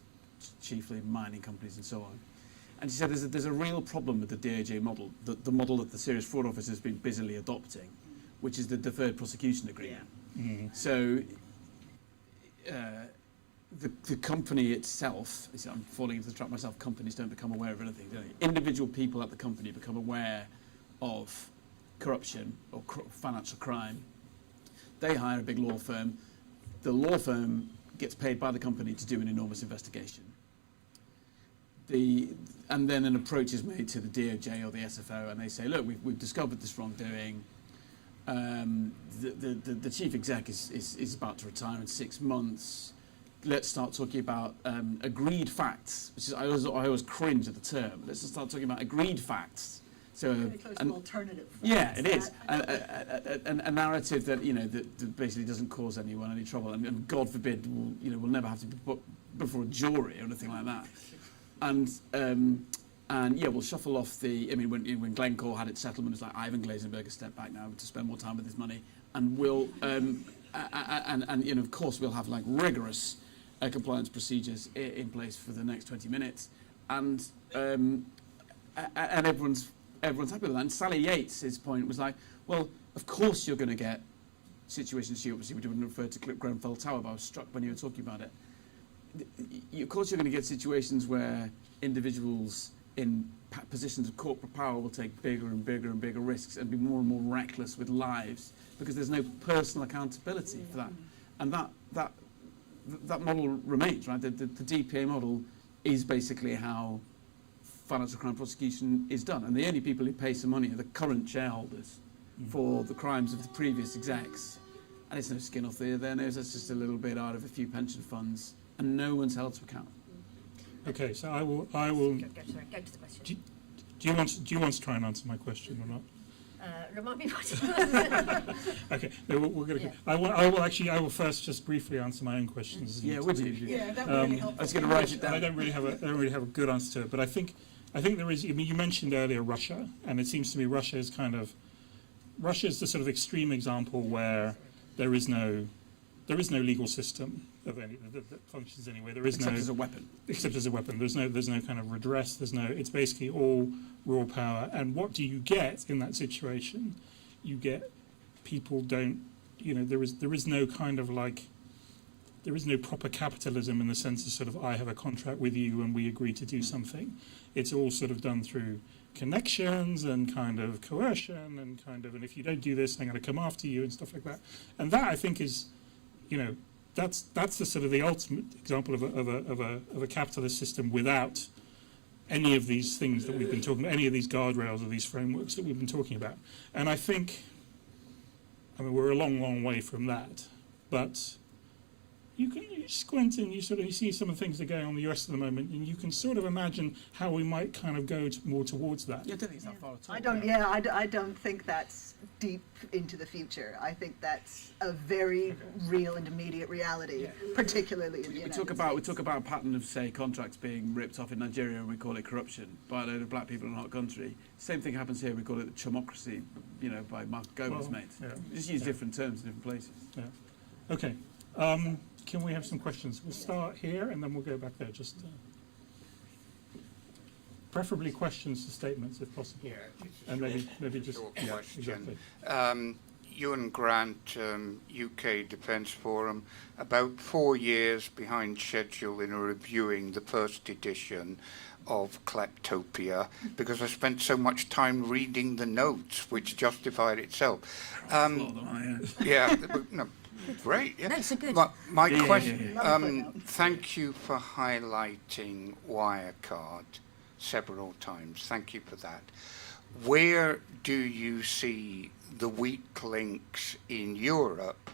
chiefly mining companies, and so on. And she said there's a real problem with the DOJ model, the model that the Serious Fraud Office has been busily adopting, which is the deferred prosecution agreement. Yeah. Mm-hmm. So the company itself, I'm falling into the trap myself, companies don't become aware of anything, do they? Individual people at the company become aware of corruption or financial crime. They hire a big law firm. The law firm gets paid by the company to do an enormous investigation. And then an approach is made to the DOJ or the SFO, and they say, look, we've discovered this wrongdoing. The chief exec is about to retire in 6 months. Let's start talking about agreed facts, which is I always cringe at the term. Let's just start talking about agreed facts. So really close to alternative. Yeah, it is a narrative that that basically doesn't cause anyone any trouble, and God forbid will never have to be put before a jury or anything like that. And yeah, we'll shuffle off the. I mean, when Glencore had its settlement, it's like Ivan Glasenberg has stepped back now to spend more time with his money, and we'll and of course we'll have like rigorous compliance procedures in place for the next 20 minutes, and everyone's happy with that. And Sally Yates' point was like, well, of course you're going to get situations. She obviously wouldn't refer to Grenfell Tower, but I was struck when you were talking about it. Of course you're going to get situations where individuals in positions of corporate power will take bigger and bigger and bigger risks and be more and more reckless with lives because there's no personal accountability for that. And that model remains, right? The DPA model is basically how financial crime prosecution is done. And the only people who pay some money are the current shareholders for the crimes of the previous execs. And it's no skin off their nose, that's just a little bit out of a few pension funds, and no one's held to account. Okay, so I will. Go to the question. Do you want to try and answer my question or not? Remind me what it was. Okay, no, we're going to. Yeah. I will first just briefly answer my own questions. Yeah, would you? Yeah, that would really help. I was going to write it down. I don't really have a good answer to it, but I think there is. I mean, you mentioned earlier Russia, and it seems to me Russia is the sort of extreme example where there is no legal system any that functions anyway. There is Except no as a weapon. except as a weapon. There's no kind of redress. It's basically all raw power. And what do you get in that situation? You get people don't, there is no kind of like, there is no proper capitalism in the sense of sort of, I have a contract with you and we agree to do something. It's all sort of done through connections and kind of coercion and and if you don't do this, I'm going to come after you and stuff like that. And that, I think, is, that's the sort of the ultimate example of a capitalist system without any of these things that we've been talking about, any of these guardrails or these frameworks that we've been talking about. And I think, we're a long way from that, but you squint and you see some of the things that are going on in the US at the moment, and you can sort of imagine how we might kind of go more towards that. Yeah, I don't think it's that far at all. I don't think that's deep into the future. I think that's a very real and immediate reality, particularly in the United States. We talk about a pattern of, say, contracts being ripped off in Nigeria, and we call it corruption by a load of black people in a hot country. Same thing happens here. We call it chumocracy, by Mark Gober's mates. Yeah. Just use different terms in different places. Yeah. Okay. Can we have some questions? We'll start here and then we'll go back there. Just preferably questions to statements if possible. Yeah, And maybe just short yeah, question. exactly. Ewan Grant, UK Defence Forum, about 4 years behind schedule in reviewing the first edition of Kleptopia because I spent so much time reading the notes, which justified itself. Yeah, no, great. Yeah. Notes are good. My question. yeah. Love footnotes. Thank you for highlighting Wirecard several times. Thank you for that. Where do you see the weak links in Europe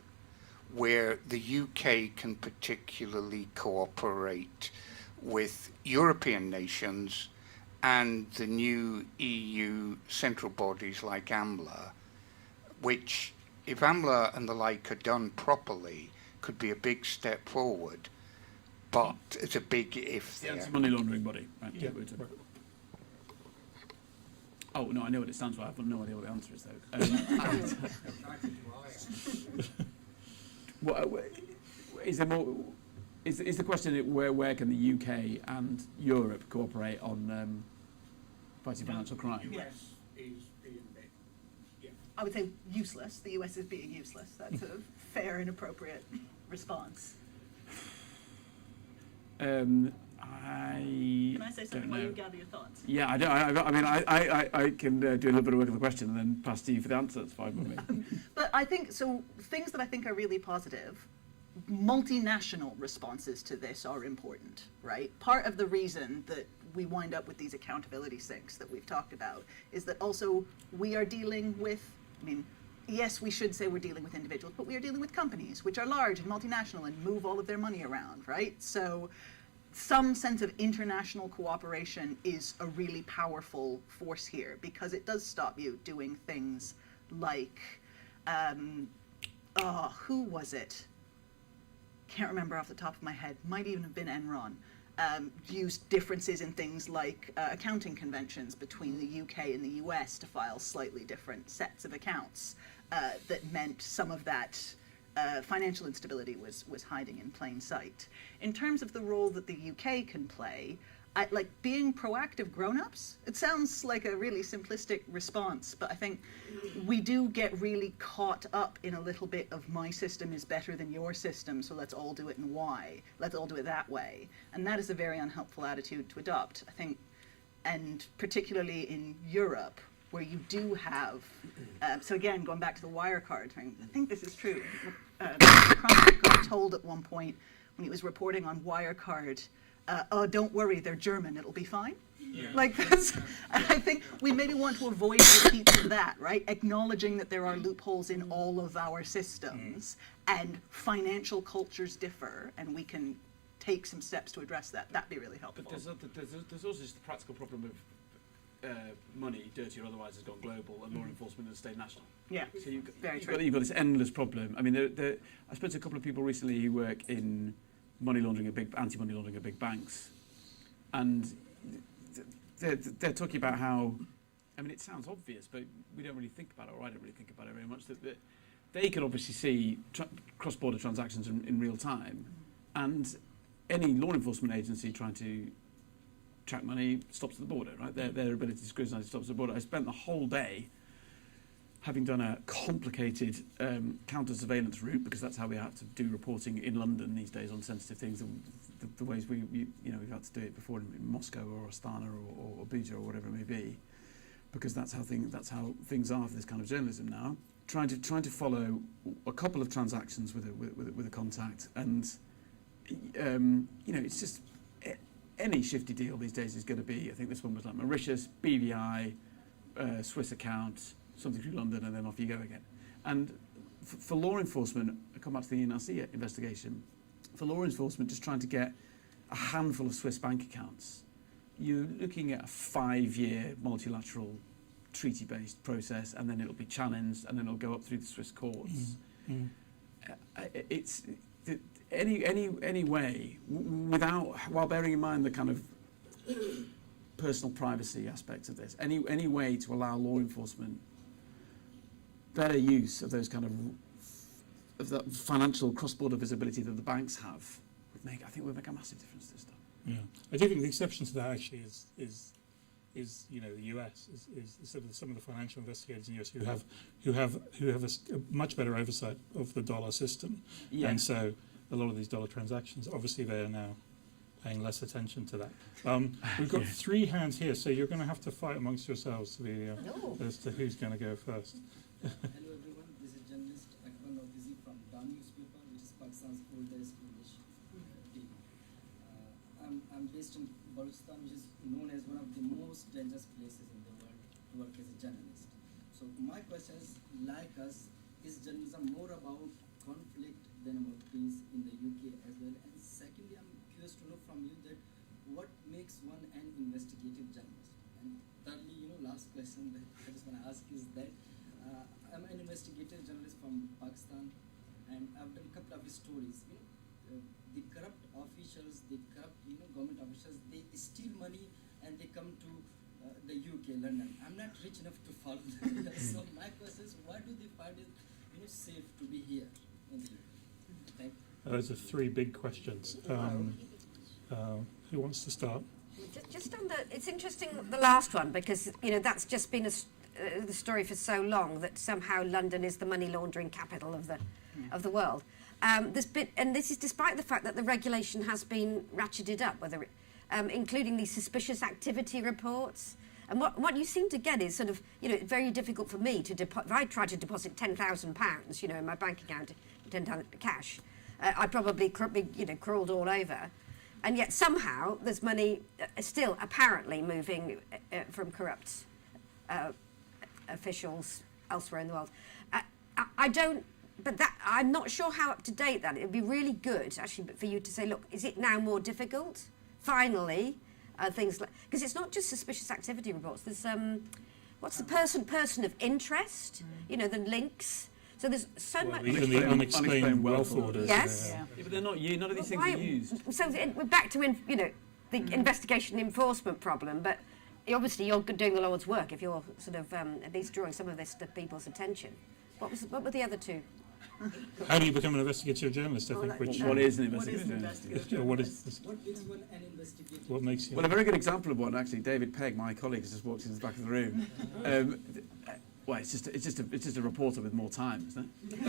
where the UK can particularly cooperate with European nations and the new EU central bodies like AMLA, which, if AMLA and the like are done properly, could be a big step forward, but it's a big if The there. anti-money laundering body. Right. Yeah. Right. Oh, no, I know what it stands for. I have no idea what the answer is, though. Is there more? Is the question where can the UK and Europe cooperate on fighting financial crime? I would say useless. The US is being useless. That's a fair and appropriate response. Can Can I say something while you gather your thoughts? Yeah, I don't. I can do a little bit of work on the question and then pass to you for the answer. That's fine with me. But I think, so things that I think are really positive, multinational responses to this are important, right? Part of the reason that we wind up with these accountability sinks that we've talked about is that also we are dealing with, yes, we should say we're dealing with individuals, but we are dealing with companies which are large and multinational and move all of their money around, right? So some sense of international cooperation is a really powerful force here because it does stop you doing things like, who was it? Can't remember off the top of my head. Might even have been Enron. Used differences in things like accounting conventions between the UK and the US to file slightly different sets of accounts that meant some of that financial instability was hiding in plain sight. In terms of the role that the UK can play, like being proactive grown-ups, it sounds like a really simplistic response, but I think we do get really caught up in a little bit of my system is better than your system, so let's all do it in Y. Let's all do it that way. And that is a very unhelpful attitude to adopt, I think, and particularly in Europe, where you do have, so again, going back to the Wirecard thing, I think this is true. Cronenberg got told at one point when he was reporting on Wirecard, oh, don't worry, they're German, it'll be fine. Yeah. Like this, I think we maybe want to avoid repeats of that, right? Acknowledging that there are loopholes in all of our systems and financial cultures differ, and we can take some steps to address that. That'd be really helpful. But there's also just the practical problem of money, dirty or otherwise, has gone global, and law enforcement has stayed national. Yeah, So very true. you've got this endless problem. I mean, I spoke to a couple of people recently who work in money laundering, anti-money laundering at big banks, and they're talking about how, I mean, it sounds obvious, but we don't really think about it, or I don't really think about it very much, that they can obviously see cross-border transactions in real time, and any law enforcement agency trying to track money stops at the border, right? Their ability to scrutinise stops at the border. I spent the whole day having done a complicated counter-surveillance route, because that's how we have to do reporting in London these days on sensitive things, the ways we've had to do it before in Moscow or Astana or Abuja or whatever it may be, because that's how things are for this kind of journalism now. Trying to follow a couple of transactions with a contact, and it's just any shifty deal these days is going to be. I think this one was like Mauritius, BVI, Swiss account, something through London, and then off you go again. And for law enforcement, I come back to the NRC investigation. For law enforcement, just trying to get a handful of Swiss bank accounts, you're looking at a 5-year multilateral treaty-based process, and then it'll be challenged, and then it'll go up through the Swiss courts. It's any way, while bearing in mind the kind of personal privacy aspects of this, any way to allow law enforcement better use of those kind of that financial cross-border visibility that the banks have would make a massive difference to this stuff. Yeah, I do think the exception to that actually is the US is sort of some of the financial investigators in the US who have a much better oversight of the dollar system, and so a lot of these dollar transactions, obviously they are now paying less attention to that. We've got 3 hands here, so you're going to have to fight amongst yourselves as to who's going to go first. Hello everyone, this is journalist Akbar Nafizi from Dawn newspaper, which is Pakistan's oldest English TV. I'm based in Balochistan, which is known as one of the most dangerous places in the world to work as a journalist. So my question is, like us, is journalism more about conflict than about peace in the UK as well? And secondly, I'm curious to know from you that what makes one an investigative journalist? And thirdly, last question that I just want to ask is that I'm an investigative journalist from Pakistan, and I've done a couple of stories. The corrupt officials, the corrupt government officials, they steal money and they come to the UK, London. I'm not rich enough to follow them. So my question is, why do they find it safe to be here in the UK? Thank you. Those are 3 big questions. Who wants to start? Just on it's interesting the last one, because that's just been the story for so long, that somehow London is the money laundering capital of the world. This is despite the fact that the regulation has been ratcheted up, including these suspicious activity reports. And what you seem to get is sort of, very difficult for me to if I try to deposit £10,000, in my bank account, £10,000 cash, I'd probably crawled all over. And yet somehow there's money still apparently moving from corrupt officials elsewhere in the world. I'm not sure how up to date that. It would be really good actually for you to say, look, is it now more difficult? Finally, things like, because it's not just suspicious activity reports. There's what's the person of interest? The links. So there's so much. Even the unexplained wealth orders. Yes. Yeah, but they're not used. None of these things are used. So we're back to the investigation enforcement problem, but obviously you're doing the Lord's work if you're sort of at least drawing some of this to people's attention. What were the other 2? How do you become an investigative journalist? I think. What is an investigative journalist? What makes one an investigative? What makes you? Well, a very good example of one, actually, David Pegg, my colleague, has just walked in the back of the room. Well, it's just a reporter with more time, isn't it?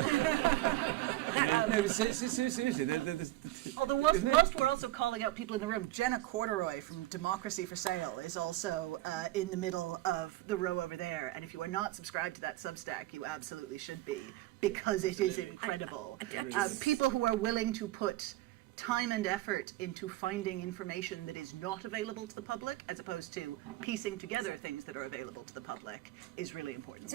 No, but seriously. Although most were also calling out people in the room. Jenna Corduroy from Democracy for Sale is also in the middle of the row over there. And if you are not subscribed to that Substack, you absolutely should be, because it is incredible. People who are willing to put time and effort into finding information that is not available to the public, as opposed to piecing together things that are available to the public, is really important.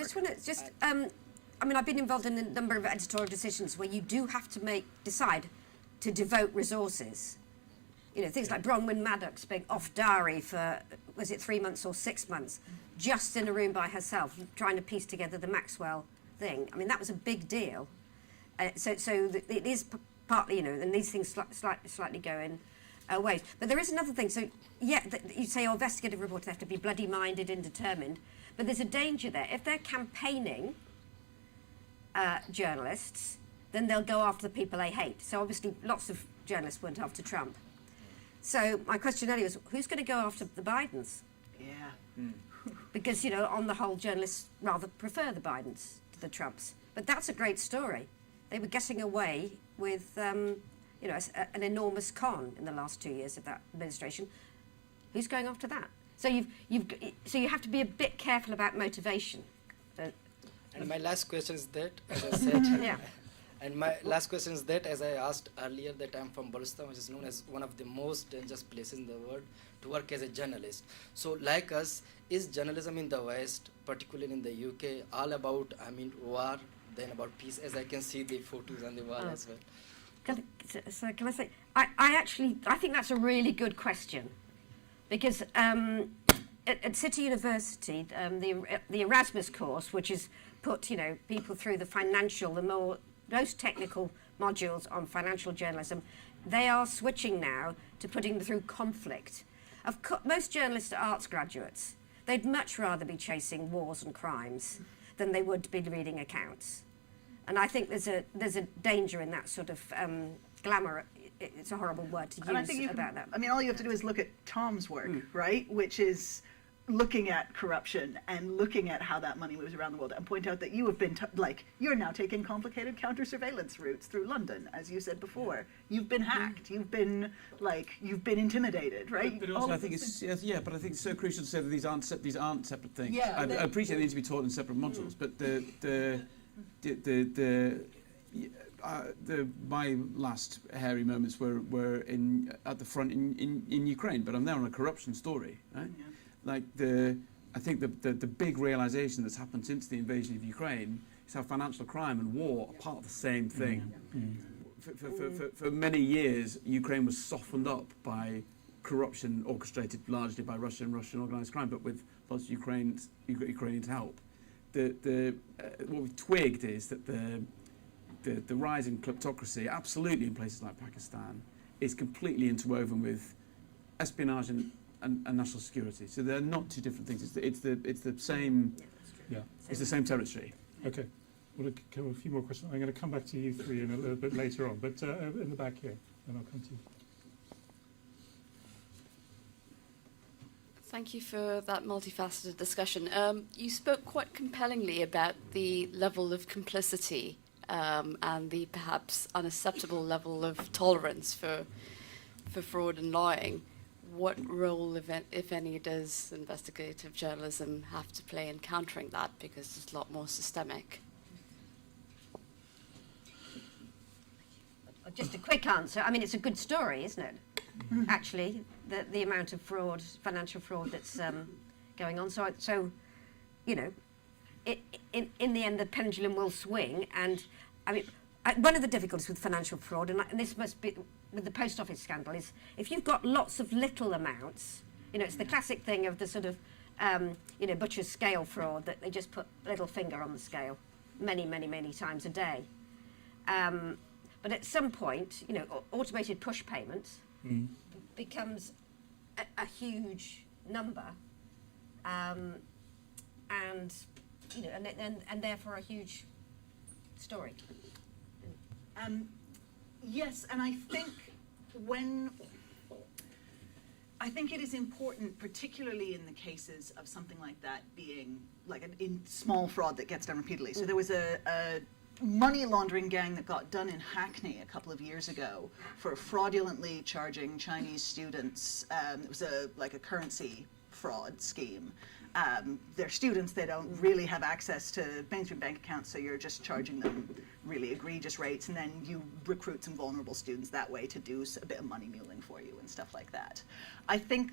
I've been involved in a number of editorial decisions where you do have to decide to devote resources. Things like Bronwyn Maddox being off diary for, was it 3 months or 6 months, just in a room by herself, trying to piece together the Maxwell thing. That was a big deal. So it is partly, and these things slightly go in ways. But there is another thing. So, you say investigative reporters have to be bloody-minded and determined, but there's a danger there. If they're campaigning journalists, then they'll go after the people they hate. So obviously lots of journalists went after Trump. So my question earlier was, who's going to go after the Bidens? Yeah. Because, you know, on the whole, journalists rather prefer the Bidens to the Trumps. But that's a great story. They were getting away with, you know, an enormous con in the last 2 years of that administration. Who's going after that? So so you have to be a bit careful about motivation. And my last question is that, as I said, Yeah. and my last question is that, as I asked earlier, that I'm from Balochistan, which is known as one of the most dangerous places in the world to work as a journalist. So, like us, is journalism in the West, particularly in the UK, all about, I mean, war, then about peace, as I can see the photos on the wall as well? Can I say, I think that's a really good question, because at City University, the Erasmus course, which is put, you know, people through the financial, the most technical modules on financial journalism, they are switching now to putting them through conflict. Most journalists are arts graduates. They'd much rather be chasing wars and crimes than they would be reading accounts. And I think there's a danger in that sort of glamour. It's a horrible word to And I use think about that. I mean, all you have to do is look at Tom's work, right? Which is looking at corruption and looking at how that money moves around the world, and point out that you have been you're now taking complicated counter-surveillance routes through London, as you said before. You've been hacked. You've been intimidated, right? But All also, I of think those it's but I think it's so crucial to say that these aren't separate things. Yeah, I they- appreciate they need to be taught in separate modules, but my last hairy moments were at the front in Ukraine, but I'm there on a corruption story, right? Yeah. Like I think the big realization that's happened since the invasion of Ukraine is how financial crime and war are part of the same thing. For many years, Ukraine was softened up by corruption orchestrated largely by Russia and Russian organised crime, but with lots of Ukrainians' help. What we've twigged is that the rise in kleptocracy, absolutely in places like Pakistan, is completely interwoven with espionage and national security. So they're not two different things. It's the same. Yeah. It's the same territory. Okay. Well, a few more questions. I'm going to come back to you three in a little bit later on, but in the back here, and I'll come to you. Thank you for that multifaceted discussion. You spoke quite compellingly about the level of complicity and the perhaps unacceptable level of tolerance for fraud and lying. What role, if any, does investigative journalism have to play in countering that? Because it's a lot more systemic. Just a quick answer. I mean, it's a good story, isn't it? Actually, the amount of fraud, financial fraud that's going on. So, you know, in the end, the pendulum will swing. And I mean, one of the difficulties with financial fraud, and this must be with the post office scandal, is if you've got lots of little amounts, you know, it's the classic thing of the sort of, you know, butcher's scale fraud, that they just put a little finger on the scale many, many, many times a day. But at some point, you know, automated push payments becomes a huge number, and you know, and therefore a huge story. Yes, and I think it is important, particularly in the cases of something like that being like in small fraud that gets done repeatedly. So there was a money laundering gang that got done in Hackney a couple of years ago for fraudulently charging Chinese students. It was a currency fraud scheme. They're students, they don't really have access to mainstream bank accounts, so you're just charging them really egregious rates, and then you recruit some vulnerable students that way to do a bit of money muling for you and stuff like that. I think,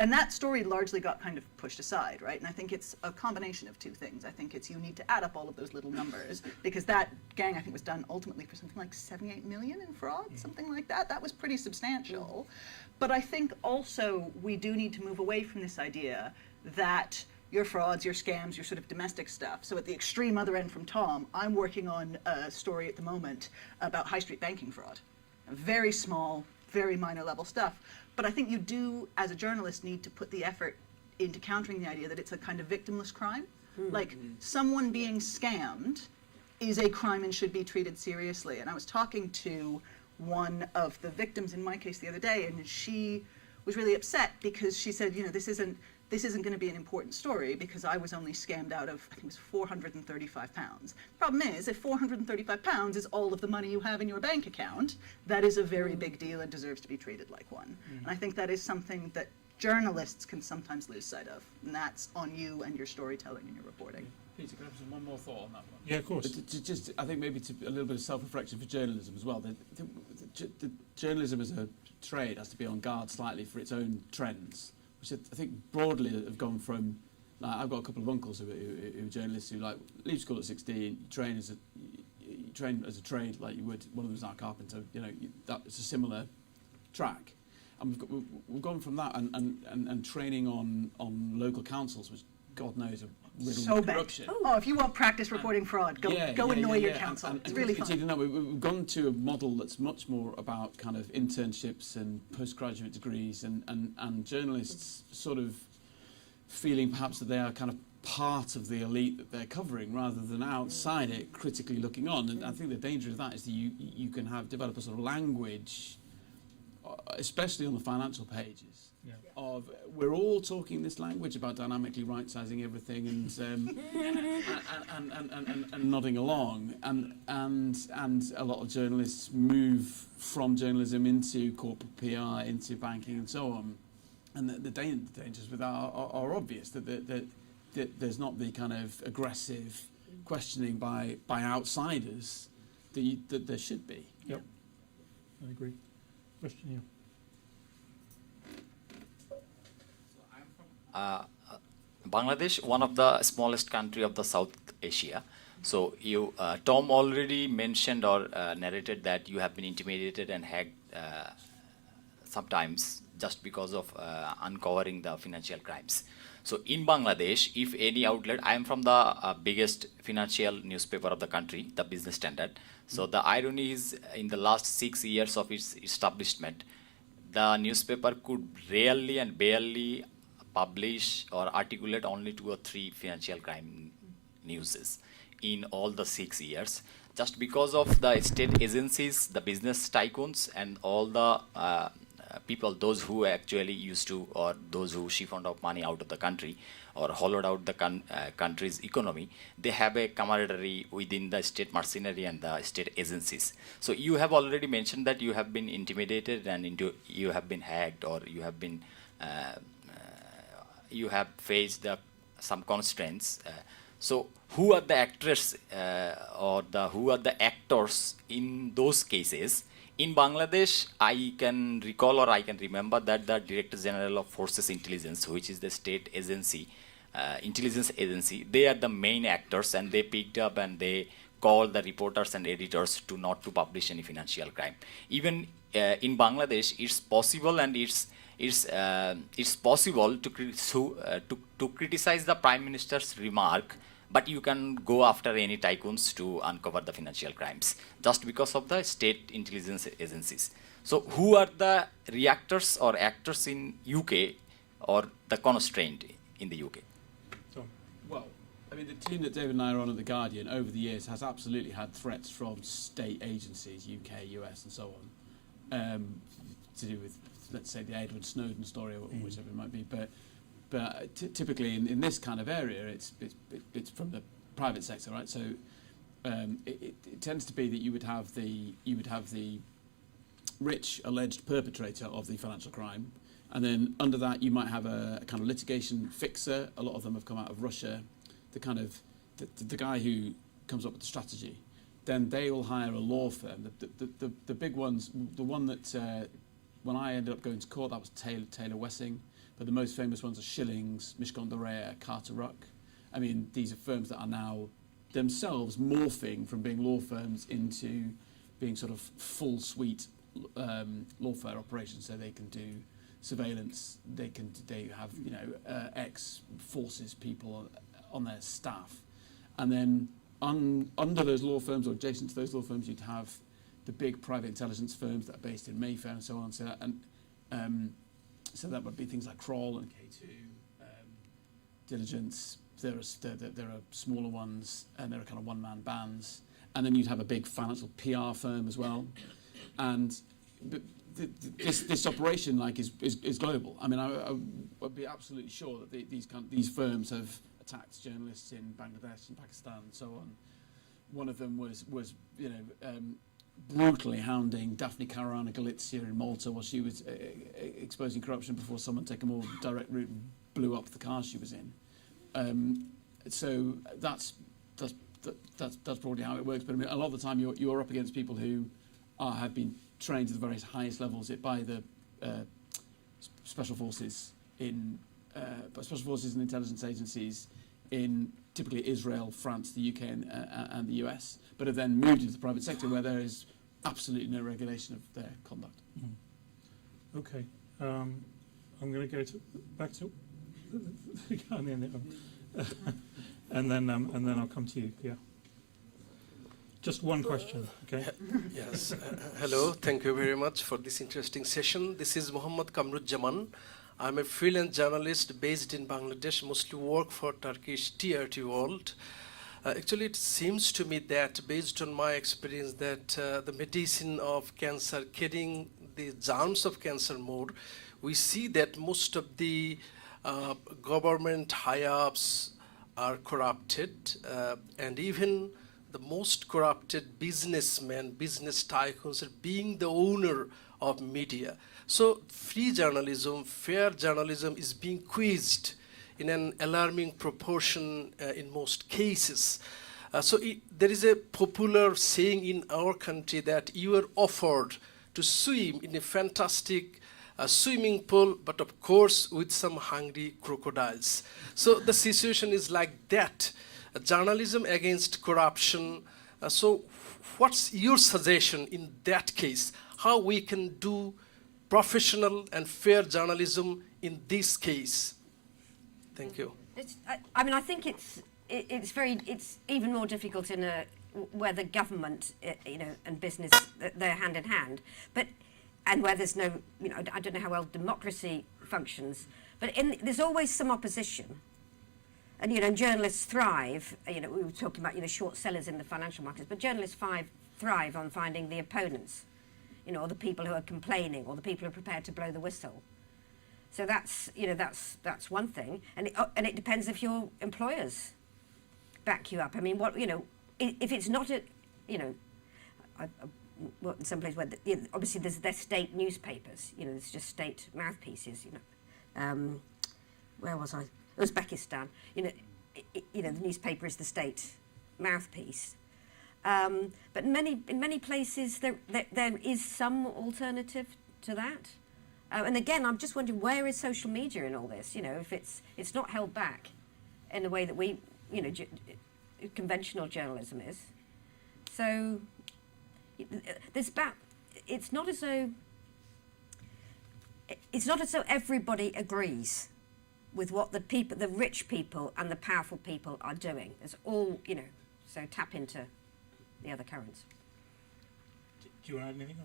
and that story largely got kind of pushed aside, right? And I think it's a combination of two things. I think it's you need to add up all of those little numbers, because that gang, I think, was done ultimately for something like 78 million in fraud, something like that. That was pretty substantial. But I think also we do need to move away from this idea that your frauds, your scams, your sort of domestic stuff. So at the extreme other end from Tom, I'm working on a story at the moment about high street banking fraud. Very small, very minor level stuff. But I think you do, as a journalist, need to put the effort into countering the idea that it's a kind of victimless crime. Like, someone being scammed is a crime and should be treated seriously. And I was talking to one of the victims in my case the other day, and she was really upset because she said, you know, this isn't going to be an important story because I was only scammed out of, I think it was £435. Problem is, if £435 is all of the money you have in your bank account, that is a very big deal and deserves to be treated like one. And I think that is something that journalists can sometimes lose sight of, and that's on you and your storytelling and your reporting. Peter, can I have one more thought on that one? Yeah, of course. Just, I think maybe a little bit of self-reflection for journalism as well. The journalism as a trade has to be on guard slightly for its own trends, which I think broadly have gone from. Like, I've got a couple of uncles who are journalists who like leave school at 16, you train as a trade like you would. One of them was our carpenter. You know, that's a similar track. And we've gone from that and training on local councils, which God knows are riddled So with bad. corruption. Oh, if you want practice reporting fraud, go annoy your council. It's really fun. No, we've gone to a model that's much more about kind of internships and postgraduate degrees and journalists sort of feeling perhaps that they are kind of part of the elite that they're covering rather than outside it critically looking on. And I think the danger of that is that you can develop a sort of language, especially on the financial pages, of we're all talking this language about dynamically right-sizing everything and nodding along, and a lot of journalists move from journalism into corporate PR, into banking, and so on. And the dangers with that are obvious. That there's not the kind of aggressive questioning by outsiders that there should be. Yep, I agree. Question here. Bangladesh, one of the smallest country of the South Asia. So you, Tom already mentioned or narrated that you have been intimidated and hacked sometimes just because of uncovering the financial crimes. So in Bangladesh, if any outlet, I am from the biggest financial newspaper of the country, the Business Standard. So the irony is, in the last 6 years of its establishment, the newspaper could rarely and barely publish or articulate only 2 or 3 financial crime newses in all the 6 years, just because of the state agencies, the business tycoons, and all the people, those who actually used to, or those who siphoned off money out of the country or hollowed out the country's economy. They have a camaraderie within the state machinery and the state agencies. So you have already mentioned that you have been intimidated and you have been hacked, or you have been you have faced some constraints. So who are the actors who are the actors in those cases? In Bangladesh, I can recall or I can remember that the Director General of Forces Intelligence, which is the state agency, intelligence agency, they are the main actors, and they picked up and they called the reporters and editors to not to publish any financial crime. Even in Bangladesh, it's possible, and it's possible to criticize the Prime Minister's remark, but you can go after any tycoons to uncover the financial crimes just because of the state intelligence agencies. So who are the reactors or actors in UK, or the constraint in the UK? Well, I mean, the team that David and I are on at The Guardian over the years has absolutely had threats from state agencies, UK, US, and so on, to do with, let's say, the Edward Snowden story, or whichever it might be. But typically in this kind of area, it's from the private sector, right? So it tends to be that you would have the rich alleged perpetrator of the financial crime, and then under that you might have a kind of litigation fixer. A lot of them have come out of Russia. The kind of the guy who comes up with the strategy. Then they will hire a law firm. The big ones, the one that when I ended up going to court, that was Taylor Wessing. But the most famous ones are Schillings, Mishcon de Reya, Carter Ruck. I mean, these are firms that are now themselves morphing from being law firms into being sort of full suite lawfare operations. So they can do surveillance. They have ex-forces people on their staff, and then under those law firms or adjacent to those law firms, you'd have the big private intelligence firms that are based in Mayfair and so on. So that would be things like Kroll and K2, Diligence. There are smaller ones, and there are kind of one-man bands. and then you'd have a big financial PR firm as well, and this operation is global. I mean, I would be absolutely sure that these firms have attacked journalists in Bangladesh and Pakistan and so on. One of them was brutally hounding Daphne Caruana Galizia in Malta while she was exposing corruption before someone took a more direct route and blew up the car she was in. So that's probably how it works. But I mean, a lot of the time you're up against people who have been trained to the very highest levels by the special forces and intelligence agencies in typically Israel, France, the UK, and the US, but have then moved into the private sector where there is absolutely no regulation of their conduct. Mm. Okay, I'm going to go back to the guy on the end there. and then I'll come to you. Yeah. Just one question, okay? Yes. Hello. Thank you very much for this interesting session. This is Mohammad Kamruzzaman. I'm a freelance journalist based in Bangladesh, mostly work for Turkish TRT World. Actually, it seems to me that, based on my experience, that the medicine of cancer, killing the germs of cancer more, we see that most of the government high-ups are corrupted, and even the most corrupted businessmen, business tycoons are being the owner of media. So free journalism, fair journalism is being quizzed in an alarming proportion in most cases. There is a popular saying in our country that you are offered to swim in a fantastic swimming pool, but of course with some hungry crocodiles. So the situation is like that. Journalism against corruption. So what's your suggestion in that case? How we can do professional and fair journalism in this case? Thank you. I mean, I think it's even more difficult in where the government, and business, they're hand in hand, and where there's no, I don't know how well democracy functions, but there's always some opposition. And journalists thrive. We were talking about short sellers in the financial markets, but journalists thrive on finding the opponents, or the people who are complaining, or the people who are prepared to blow the whistle. So that's one thing, and it depends if your employers back you up. I mean, if it's not I worked in some place where obviously there's state newspapers. There's just state mouthpieces. Where was I? Uzbekistan. The newspaper is the state mouthpiece. But in many places there is some alternative to that. And again, I'm just wondering, where is social media in all this? If it's not held back in the way that we, conventional journalism is. So it's not as though everybody agrees with what the rich people and the powerful people are doing. It's all, so tap into the other currents. Do you want to add anything?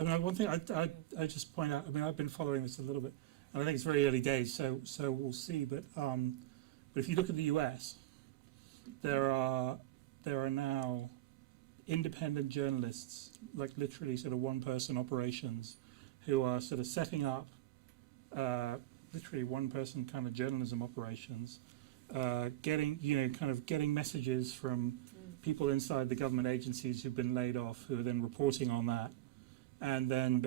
Or, one thing I just point out, I've been following this a little bit, and I think it's very early days, so we'll see. But if you look at the US, there are now independent journalists, like literally sort of one-person operations, who are sort of setting up literally one-person kind of journalism operations, getting messages from people inside the government agencies who've been laid off, who are then reporting on that, and then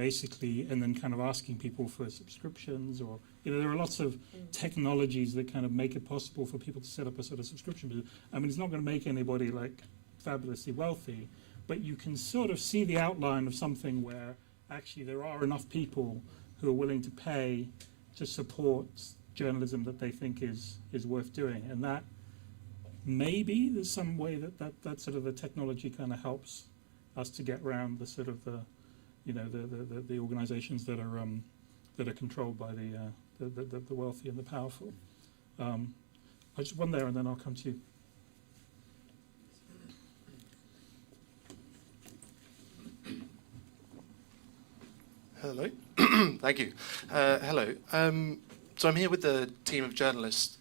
kind of asking people for subscriptions, or there are lots of technologies that kind of make it possible for people to set up a sort of subscription business. I mean, it's not going to make anybody like fabulously wealthy, but you can sort of see the outline of something where actually there are enough people who are willing to pay to support journalism that they think is worth doing, and that maybe there's some way that sort of the technology kind of helps us to get around the sort of the organizations that are controlled by the wealthy and the powerful. I just one there, and then I'll come to you. Hello. Thank you. Hello. So I'm here with the team of journalists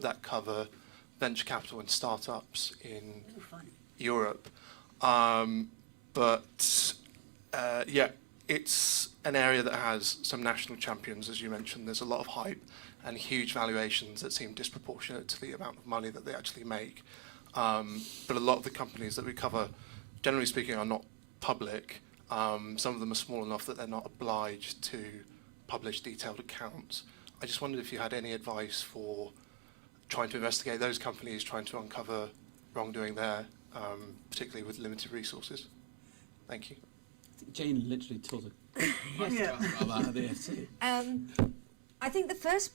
that cover venture capital and startups in Europe. Yeah, it's an area that has some national champions, as you mentioned. There's a lot of hype and huge valuations that seem disproportionate to the amount of money that they actually make. But a lot of the companies that we cover, generally speaking, are not public. Some of them are small enough that they're not obliged to publish detailed accounts. I just wondered if you had any advice for trying to investigate those companies, trying to uncover wrongdoing there, particularly with limited resources. Thank you. Jane literally taught a masterclass about that at the FT. I think the first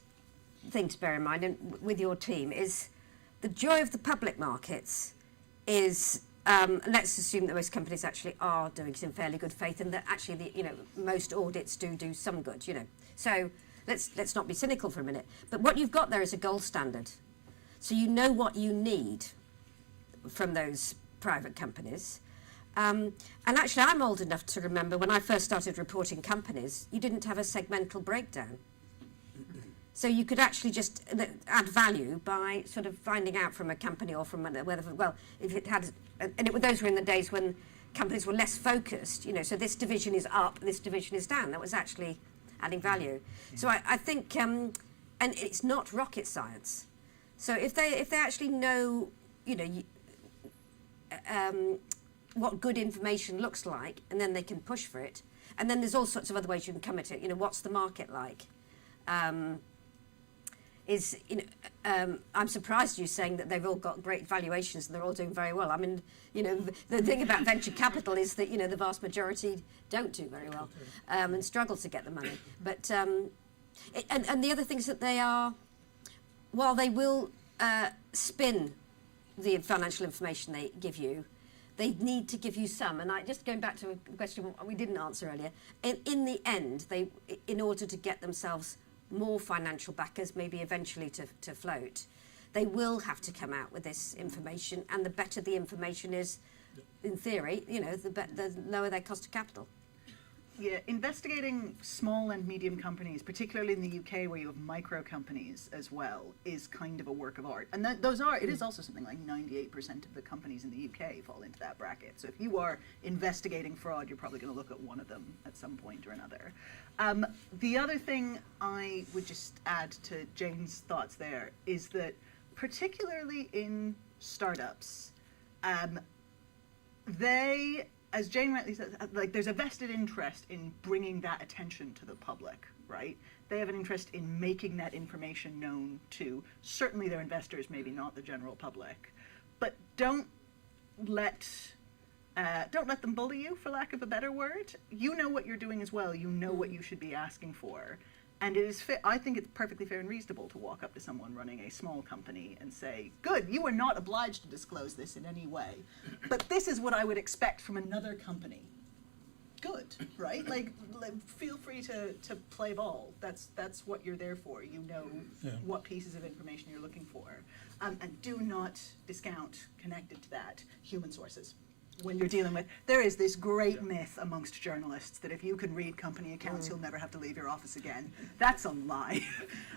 thing to bear in mind with your team is the joy of the public markets is, let's assume that most companies actually are doing it in fairly good faith, and that actually most audits do some good, So let's not be cynical for a minute. But what you've got there is a gold standard. So you know what you need from those private companies. And actually, I'm old enough to remember when I first started reporting companies, you didn't have a segmental breakdown. So you could actually just add value by sort of finding out from a company or from whether, well, if it had, those were in the days when companies were less focused, so this division is up, this division is down. That was actually adding value. So I think, and it's not rocket science. So if they actually know, what good information looks like, and then they can push for it. And then there's all sorts of other ways you can come at it. What's the market like? I'm surprised you saying that they've all got great valuations and they're all doing very well. I mean, the thing about venture capital is that, the vast majority don't do very well and struggle to get the money. But, and the other things that they are, while they will spin the financial information they give you, they need to give you some. And just going back to a question we didn't answer earlier, in the end, in order to get themselves more financial backers, maybe eventually to float, they will have to come out with this information. And the better the information is, in theory, the lower their cost of capital. Yeah, investigating small and medium companies, particularly in the UK where you have micro companies as well, is kind of a work of art. And it is also something like 98% of the companies in the UK fall into that bracket. So if you are investigating fraud, you're probably going to look at one of them at some point or another. The other thing I would just add to Jane's thoughts there is that particularly in startups, as Jane rightly said, there's a vested interest in bringing that attention to the public, right? They have an interest in making that information known to certainly their investors, maybe not the general public. But don't let them bully you, for lack of a better word. You know what you're doing as well. You know what you should be asking for. And I think it's perfectly fair and reasonable to walk up to someone running a small company and say, good, you are not obliged to disclose this in any way, but this is what I would expect from another company. Good, right? Feel free to play ball. That's what you're there for. You know what pieces of information you're looking for. And do not discount, connected to that, human sources. When you're dealing with, there is this great myth amongst journalists that if you can read company accounts, you'll never have to leave your office again. That's a lie.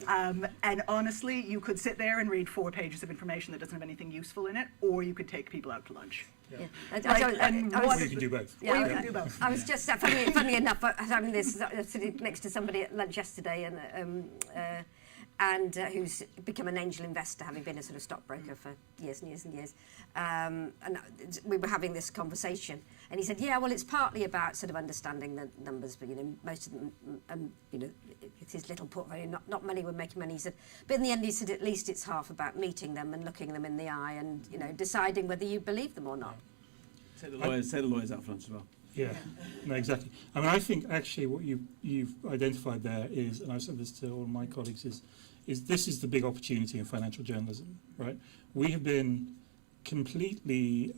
And honestly, you could sit there and read 4 pages of information that doesn't have anything useful in it, or you could take people out to lunch. Or you can do both. Or you can do both. I was just, funny enough, I was having this, sitting next to somebody at lunch yesterday, and who's become an angel investor, having been a sort of stockbroker for years and years and years. And we were having this conversation, and he said, yeah, well, it's partly about sort of understanding the numbers, but, most of them, it's his little portfolio, not many were making money. He said, but in the end, he said, at least it's half about meeting them and looking them in the eye and, deciding whether you believe them or not. Say the lawyers out front as well. Yeah, no, exactly. I mean, I think actually what you've identified there is, and I've said this to all my colleagues, is this is the big opportunity in financial journalism, right? We have been completely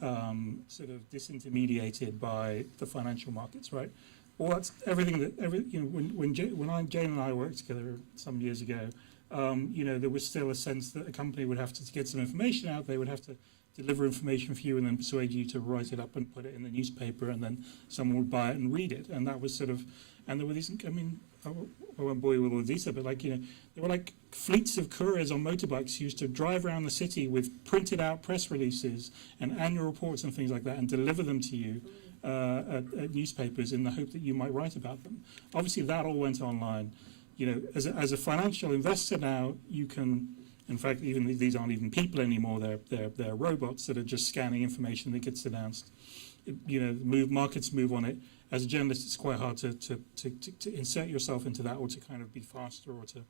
sort of disintermediated by the financial markets, right? Well, that's everything that when Jane and I worked together some years ago, there was still a sense that a company would have to get some information out. They would have to deliver information for you and then persuade you to write it up and put it in the newspaper, and then someone would buy it and read it. And that was sort of, and there were these, I mean, I won't bore you with all the detail, but like, you know, there were like fleets of couriers on motorbikes who used to drive around the city with printed out press releases and annual reports and things like that and deliver them to you at newspapers in the hope that you might write about them. Obviously, that all went online. You know, as a financial investor now, you can, in fact, even these aren't even people anymore. They're robots that are just scanning information that gets announced. You know, markets move on it. As a journalist, it's quite hard to insert yourself into that, or to kind of be faster, or to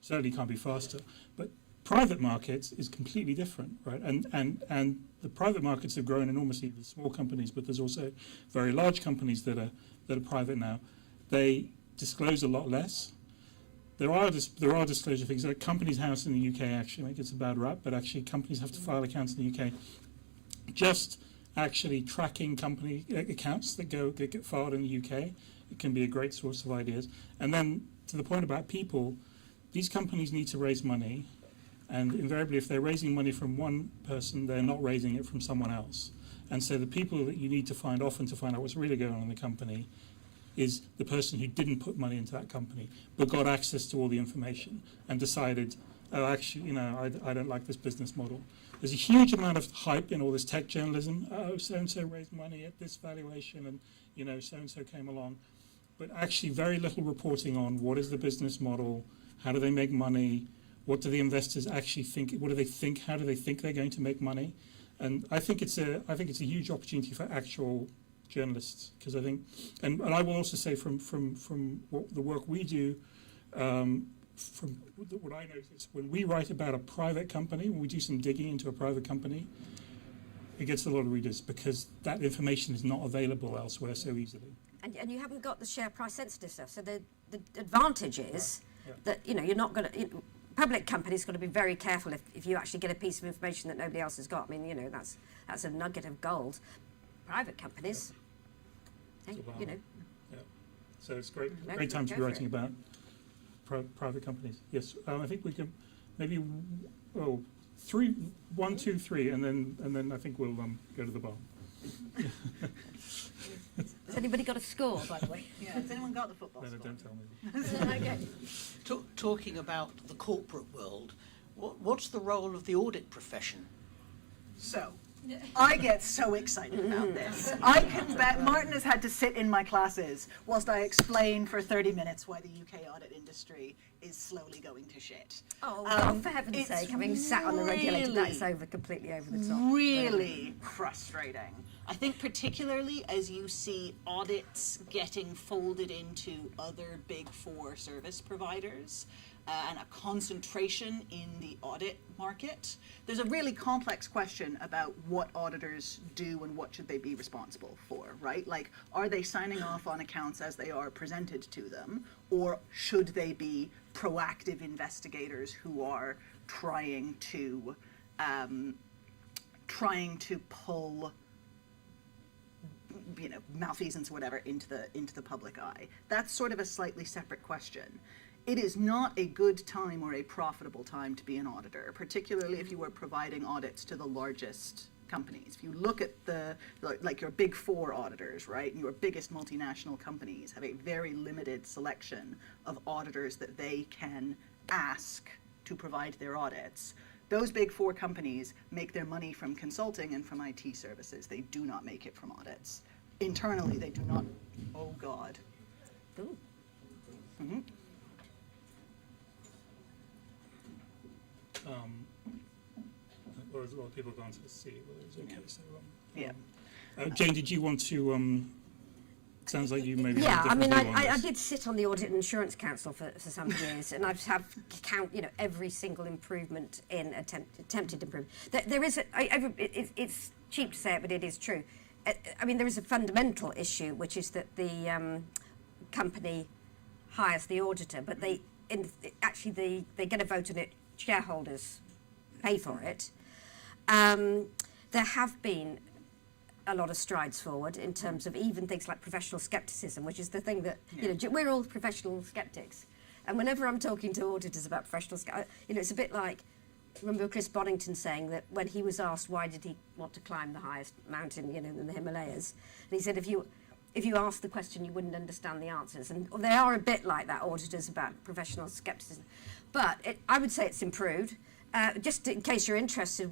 certainly can't be faster. But private markets is completely different, right? And the private markets have grown enormously. There's small companies, but there's also very large companies that are private now. They disclose a lot less. There are disclosure things. Like Companies House in the UK actually gets a bad rap, but actually companies have to file accounts in the UK. Just actually tracking company accounts that get filed in the UK, it can be a great source of ideas. And then to the point about people, these companies need to raise money, and invariably if they're raising money from one person, they're not raising it from someone else. And so the people that you need to find often to find out what's really going on in the company is the person who didn't put money into that company but got access to all the information and decided, oh, actually, you know, I don't like this business model. There's a huge amount of hype in all this tech journalism. Oh, so-and-so raised money at this valuation, and, you know, so-and-so came along. But actually very little reporting on what is the business model, how do they make money, what do the investors actually think, what do they think, how do they think they're going to make money? And I think it's a huge opportunity for actual journalists, because I think, and I will also say from what the work we do, from what I notice, when we write about a private company, when we do some digging into a private company, it gets a lot of readers because that information is not available elsewhere so easily. And you haven't got the share price sensitive stuff. So the advantage is that, you know, you're not going to, public companies got to be very careful if you actually get a piece of information that nobody else has got. I mean, you know, that's a nugget of gold. Private companies, hey, you know. Yeah. So it's great time to be writing about private companies. Yes, I think we can maybe 1, 2, 3, and then I think we'll go to the bar. Has anybody got a score, by the way? Yeah, has anyone got the football No, score? don't tell me. Okay. Talking about the corporate world, what's the role of the audit profession? So, I get so excited about this. I can bet Martin has had to sit in my classes whilst I explain for 30 minutes why the UK audit industry is slowly going to shit. Oh, well, for heaven's sake, having sat on the regulator, that's completely over the top. Really frustrating. I think particularly as you see audits getting folded into other big four service providers, and a concentration in the audit market, there's a really complex question about what auditors do and what should they be responsible for, right? Like, are they signing off on accounts as they are presented to them, or should they be proactive investigators who are trying to pull, you know, malfeasance or whatever into the public eye? That's sort of a slightly separate question. It is not a good time or a profitable time to be an auditor, particularly if you are providing audits to the largest companies. If you look at like your big four auditors, right, and your biggest multinational companies have a very limited selection of auditors that they can ask to provide their audits. Those big four companies make their money from consulting and from IT services. They do not make it from audits. Internally, they do not. Oh, God. Ooh. Mm-hmm. Or a lot of people gone to see whether it was okay. So, Yeah. Jane, did you want to? Sounds like you maybe. Yeah, I mean, have a different view on I this. did sit on the Audit and Insurance Council for some years, and I've have every single improvement in attempted improvement. There is it's cheap to say it, but it is true. I mean, there is a fundamental issue, which is that the company hires the auditor, but they get a vote on it. Shareholders pay for it. There have been a lot of strides forward in terms of even things like professional skepticism, which is the thing that, we're all professional skeptics. And whenever I'm talking to auditors about professional skepticism, it's a bit like, remember Chris Bonington saying that when he was asked why did he want to climb the highest mountain, you know, in the Himalayas, and he said if you asked the question, you wouldn't understand the answers. And they are a bit like that, auditors, about professional skepticism. But I would say it's improved. Just in case you're interested,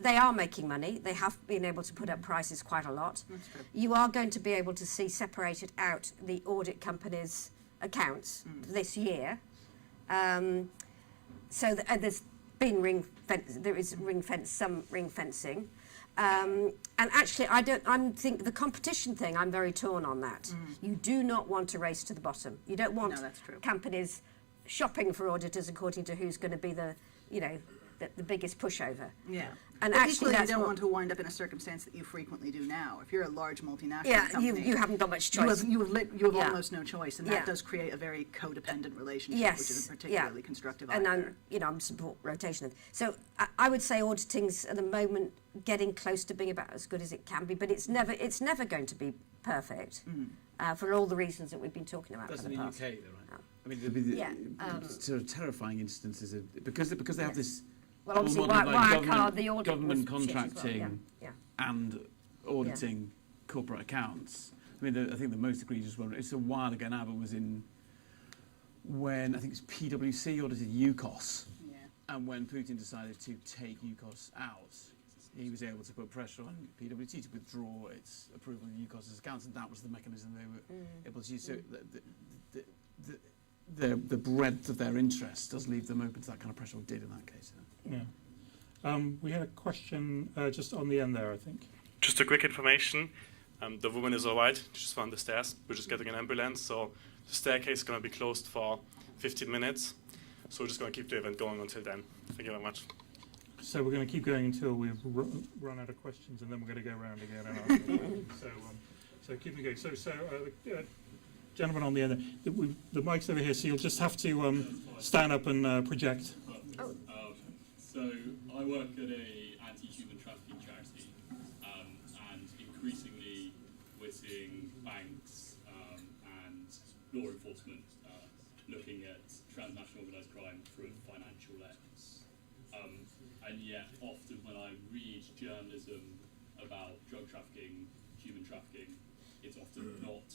they are making money. They have been able to put up prices quite a lot. That's true. You are going to be able to see separated out the audit company's accounts this year. There's been some ring fencing. And actually, I think the competition thing, I'm very torn on that. You do not want to race to the bottom. You don't want that's true. companies shopping for auditors according to who's going to be the biggest pushover. Yeah. And But actually, equally, you that's don't what- want to wind up in a circumstance that you frequently do now. If you're a large multinational Yeah, company, you haven't got much choice. You have Yeah. almost no choice, and Yeah. that does create a very codependent relationship, Yes, which isn't particularly constructive and either. I'm support rotation. So I would say auditing's at the moment getting close to being about as good as it can be, but it's never going to be perfect for all the reasons that we've been talking about That's for in the the past. UK, though, right? I mean, there'll be Yeah, sort of terrifying instances of because they have this. Well, obviously, whole model of, Wirecard, the audit government was shit as well, contracting yeah. and auditing corporate accounts. I mean, I think the most egregious one, it's a while ago now, but was when I think it's PwC audited UCOS, and when Putin decided to take UCOS out, he was able to put pressure on PwC to withdraw its approval of UCOS's accounts, and that was the mechanism they were able to use. So the breadth of their interest does leave them open to that kind of pressure, or did in that case. Yeah. We had a question just on the end there, I think. Just a quick information. The woman is all right. She just found the stairs. We're just getting an ambulance. So the staircase is going to be closed for 15 minutes. So we're just going to keep the event going until then. Thank you very much. So we're going to keep going until we've run out of questions, and then we're going to go around again. And ask. So keep it going. So gentleman on the end, the mic's over here, so you'll just have to stand up and project. So I work at a anti-human trafficking charity, and increasingly we're seeing banks and law enforcement looking at transnational organised crime through a financial lens. And yet often when I read journalism about drug trafficking, human trafficking, it's often not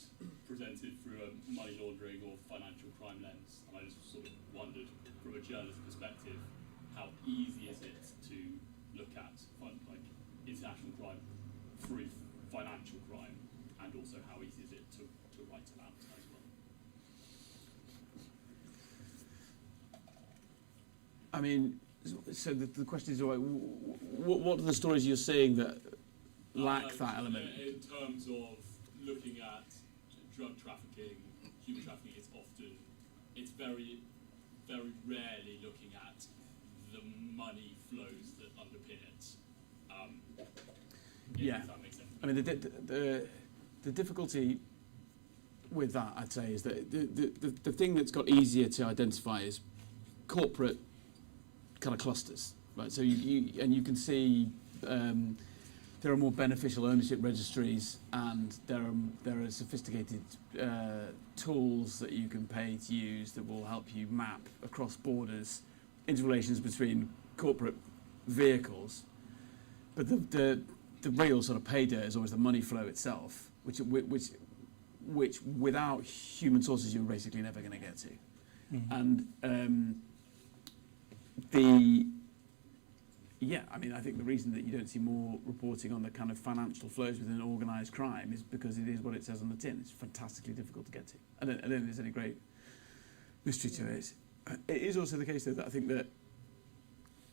presented through a money laundering or financial crime lens. And I just sort of wondered, from a journalist perspective, how easy is it to look at international crime through financial crime, and also how easy is it to write about as well? I mean, so the question is, what are the stories you're seeing that lack that element? In terms of looking at drug trafficking, human trafficking, it's very, very rarely looking at the money flows that underpin it. Yeah, if that makes sense. I mean, the difficulty with that, I'd say, is that the thing that's got easier to identify is corporate kind of clusters, right? So you can see there are more beneficial ownership registries, and there are sophisticated tools that you can pay to use that will help you map across borders interrelations between corporate vehicles. But the real sort of pay dirt is always the money flow itself, which without human sources you're basically never going to get to. And I mean, I think the reason that you don't see more reporting on the kind of financial flows within organised crime is because it is what it says on the tin. It's fantastically difficult to get to. I don't think there's any great mystery to it. It is also the case, though, that I think that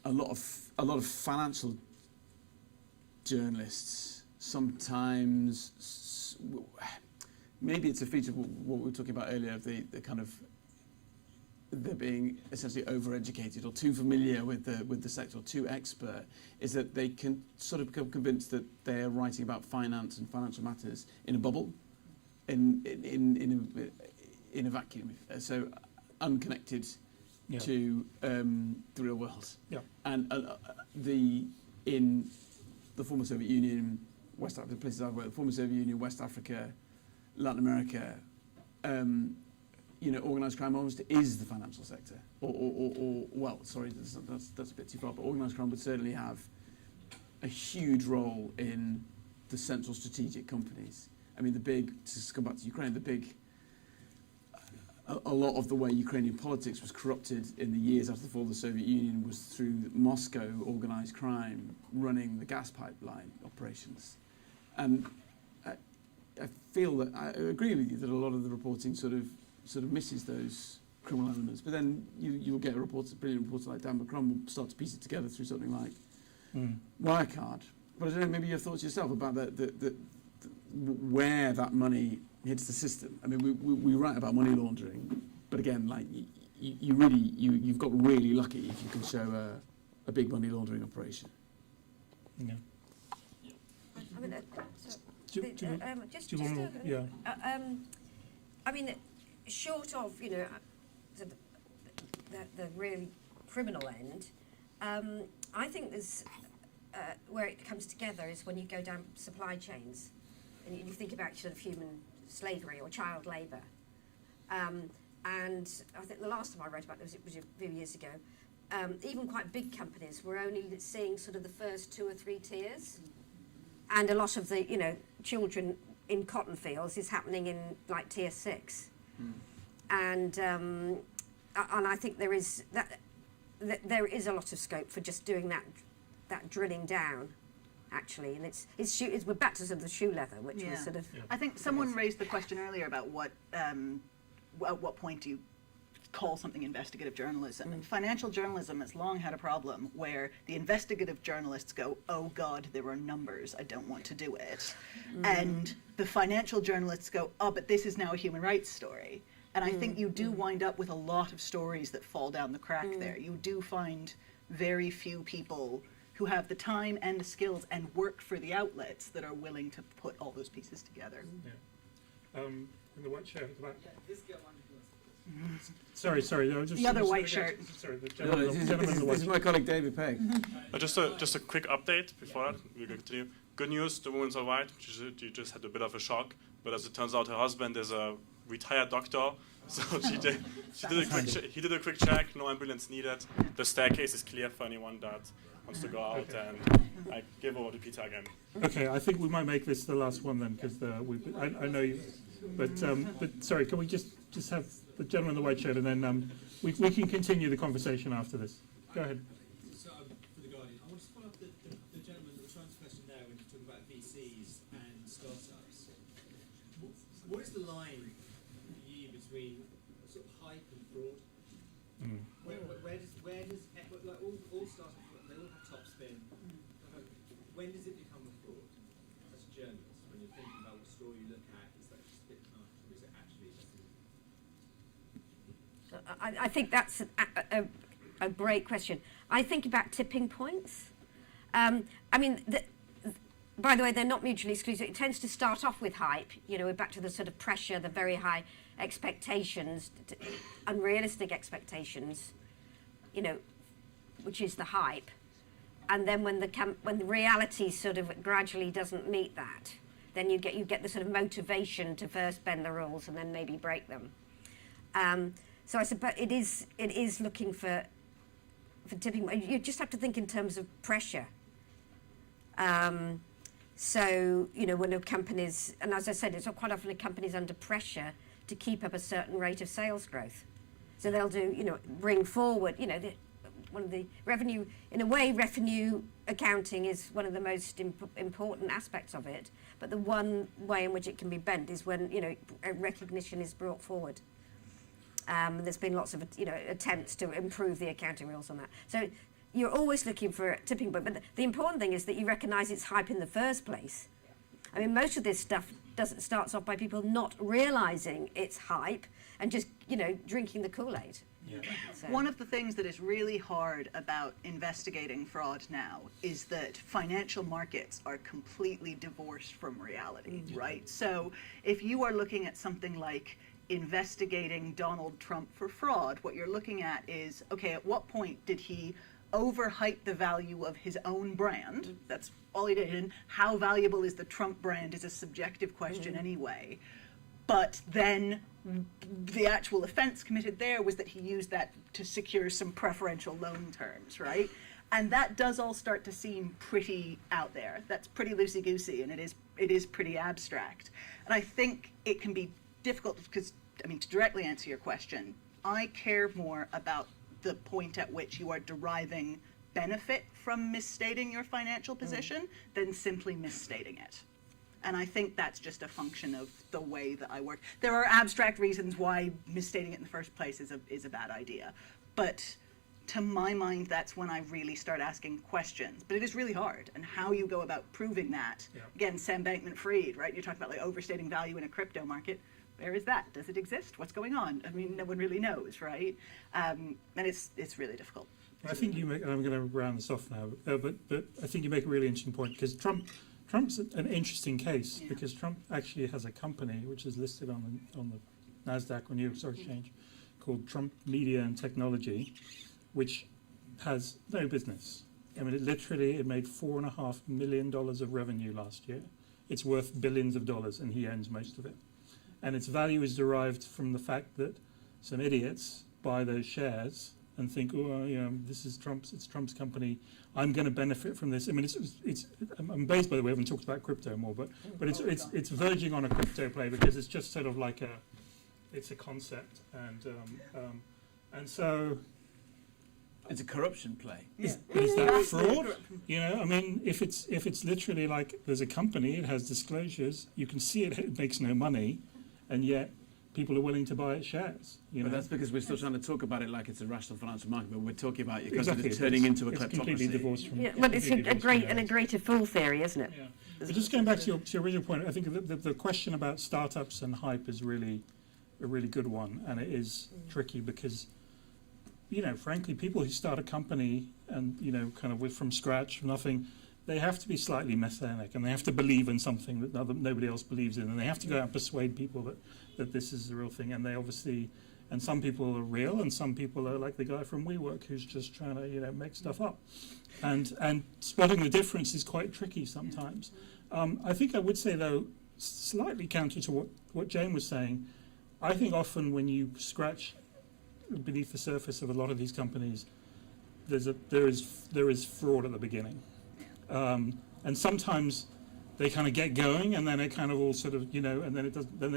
a lot of financial journalists sometimes, maybe it's a feature of what we were talking about earlier, of the kind of they're being essentially overeducated or too familiar with the sector or too expert, is that they can sort of become convinced that they're writing about finance and financial matters in a bubble, in a vacuum, so unconnected to the real world. Yeah. And in the former Soviet Union, West Africa, the places I've worked, the former Soviet Union, West Africa, Latin America, organised crime almost is the financial sector, or well, sorry, that's a bit too far, but organised crime would certainly have a huge role in the central strategic companies. I mean, to come back to Ukraine, a lot of the way Ukrainian politics was corrupted in the years after the fall of the Soviet Union was through Moscow organised crime running the gas pipeline operations. And I feel that, I agree with you that a lot of the reporting sort of misses those criminal elements, but then you'll get a brilliant reporter like Dan McCrum will start to piece it together through something like Wirecard. But I don't know, maybe your thoughts yourself about where that money hits the system. I mean, we write about money laundering, but again, like you've got really lucky if you can show a big money laundering operation. Yeah. I mean, I mean, short of the really criminal end, I think there's where it comes together is when you go down supply chains and you think about sort of human slavery or child labour. And I think the last time I read about this, it was a few years ago, even quite big companies were only seeing sort of the first 2 or 3 tiers. And a lot of the, children in cotton fields is happening in like tier 6. And I think there is a lot of scope for just doing that drilling down, actually. And we're back to sort of the shoe leather, which was sort of. I think someone raised the question earlier about at what point do you call something investigative journalism. And financial journalism has long had a problem where the investigative journalists go, oh God, there are numbers, I don't want to do it. And the financial journalists go, oh, but this is now a human rights story. And I think you do wind up with a lot of stories that fall down the crack there. You do find very few people who have the time and the skills and work for the outlets that are willing to put all those pieces together. In the white shirt at the back. This guy wanted to Sorry. I was just the other white shirt. Sorry, the gentleman in the white This is my colleague David Pegg. Just a quick update before that. We continue. Good news, the woman's all right. She just had a bit of a shock, but as it turns out, her husband is a retired doctor, so he did a quick check. No ambulance needed. The staircase is clear for anyone that wants to go out, and I give over to Peter again. Okay, I think we might make this the last one then, because I know you, but sorry, can we just have the gentleman in the white shirt, and then we can continue the conversation after this. Go ahead. So, for The Guardian, I want to follow up the gentleman that was trying to question there when you talk about VCs and startups. What is the line for you between sort of hype and fraud? Where does like all startups, they all have top spin. When does it become a fraud as a journalist? When you're thinking about what story you look at, is that just a bit much, or is it actually just I think that's a great question. I think about tipping points. I mean, by the way, they're not mutually exclusive. It tends to start off with hype. We're back to the sort of pressure, the very high expectations, unrealistic expectations, which is the hype. And then when the reality sort of gradually doesn't meet that, then you get the sort of motivation to first bend the rules and then maybe break them. So I suppose it is looking for tipping. You just have to think in terms of pressure. So when a company's, and as I said, it's quite often a company's under pressure to keep up a certain rate of sales growth. So they'll do, bring forward, one of the revenue, in a way, revenue accounting is one of the most important aspects of it. But the one way in which it can be bent is when, recognition is brought forward. There's been lots of, attempts to improve the accounting rules on that. So you're always looking for a tipping point. But the important thing is that you recognise it's hype in the first place. I mean, most of this stuff starts off by people not realising it's hype and just, drinking the Kool-Aid. Yeah. So. One of the things that is really hard about investigating fraud now is that financial markets are completely divorced from reality, right? So if you are looking at something like investigating Donald Trump for fraud, what you're looking at is, okay, at what point did he overhype the value of his own brand? That's all he did. And how valuable is the Trump brand is a subjective question anyway. but then the actual offense committed there was that he used that to secure some preferential loan terms, right? And that does all start to seem pretty out there. That's pretty loosey-goosey, and it is pretty abstract. And I think it can be difficult because, I mean, to directly answer your question, I care more about the point at which you are deriving benefit from misstating your financial position than simply misstating it. And I think that's just a function of the way that I work. There are abstract reasons why misstating it in the first place is a bad idea. But to my mind, that's when I really start asking questions. But it is really hard. And how you go about proving that, again, Sam Bankman-Fried, right? You're talking about like overstating value in a crypto market. Where is that? Does it exist? What's going on? I mean, no one really knows, right? And it's really difficult. I think you make, and I'm going to round this off now, but I think you make a really interesting point, because Trump's an interesting case, because Trump actually has a company which is listed on the NASDAQ or New York Stock Exchange called Trump Media and Technology, which has no business. I mean, it made $4.5 million of revenue last year. It's worth billions of dollars, and he owns most of it. And its value is derived from the fact that some idiots buy those shares and think, oh, you know, it's Trump's company. I'm going to benefit from this. I mean, I'm amazed, by the way, we haven't talked about crypto more, but it's verging on a crypto play, because it's just sort of like it's a concept, and so. It's a corruption play. Is that fraud? You know, I mean, if it's literally like there's a company, it has disclosures, you can see it makes no money, and yet people are willing to buy its shares. But that's because we're still trying to talk about it like it's a rational financial market, but we're talking about it because it's turning into a kleptocracy. Completely divorced from. Yeah, well, it's a greater fool theory, isn't it? Yeah. But just going back to your original point, I think the question about startups and hype is really a really good one, and it is tricky because, you know, frankly, people who start a company and, you know, kind of from scratch, from nothing, they have to be slightly messianic, and they have to believe in something that nobody else believes in, and they have to go out and persuade people that this is the real thing. And they obviously, and some people are real, and some people are like the guy from WeWork who's just trying to, you know, make stuff up. And spotting the difference is quite tricky sometimes. I think I would say, though, slightly counter to what Jane was saying, I think often when you scratch beneath the surface of a lot of these companies, there is fraud at the beginning, and sometimes they kind of get going, and then it kind of all sort of, you know, and then it doesn't. Then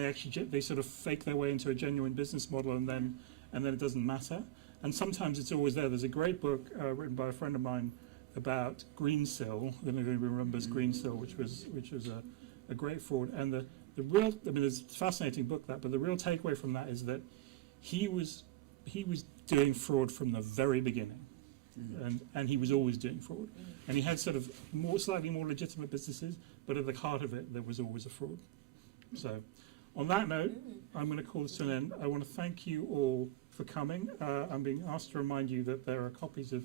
they sort of fake their way into a genuine business model, and then it doesn't matter. And sometimes it's always there. There's a great book written by a friend of mine about Greensill. I don't know if anybody remembers Greensill, which was a great fraud. And the real, I mean, it's a fascinating book, but the real takeaway from that is that he was doing fraud from the very beginning, and he was always doing fraud. And he had sort of slightly more legitimate businesses, but at the heart of it, there was always a fraud. So, on that note, I'm going to call this to an end. I want to thank you all for coming. I'm being asked to remind you that there are copies of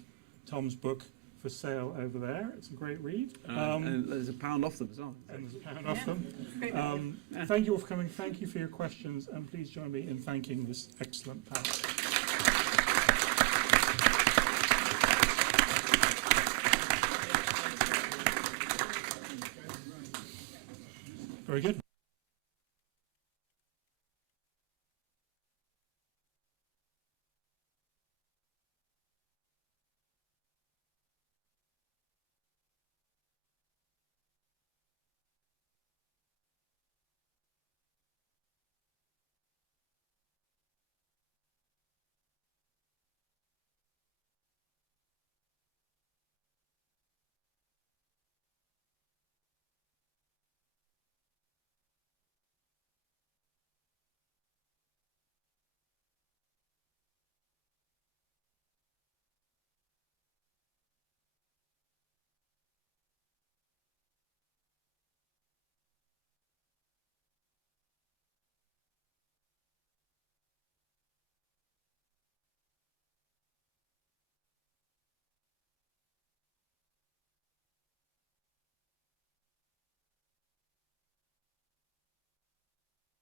Tom's book for sale over there. It's a great read. And there's £1 off them as well. And there's £1 off them. Thank you all for coming. Thank you for your questions, and please join me in thanking this excellent panel. Very good.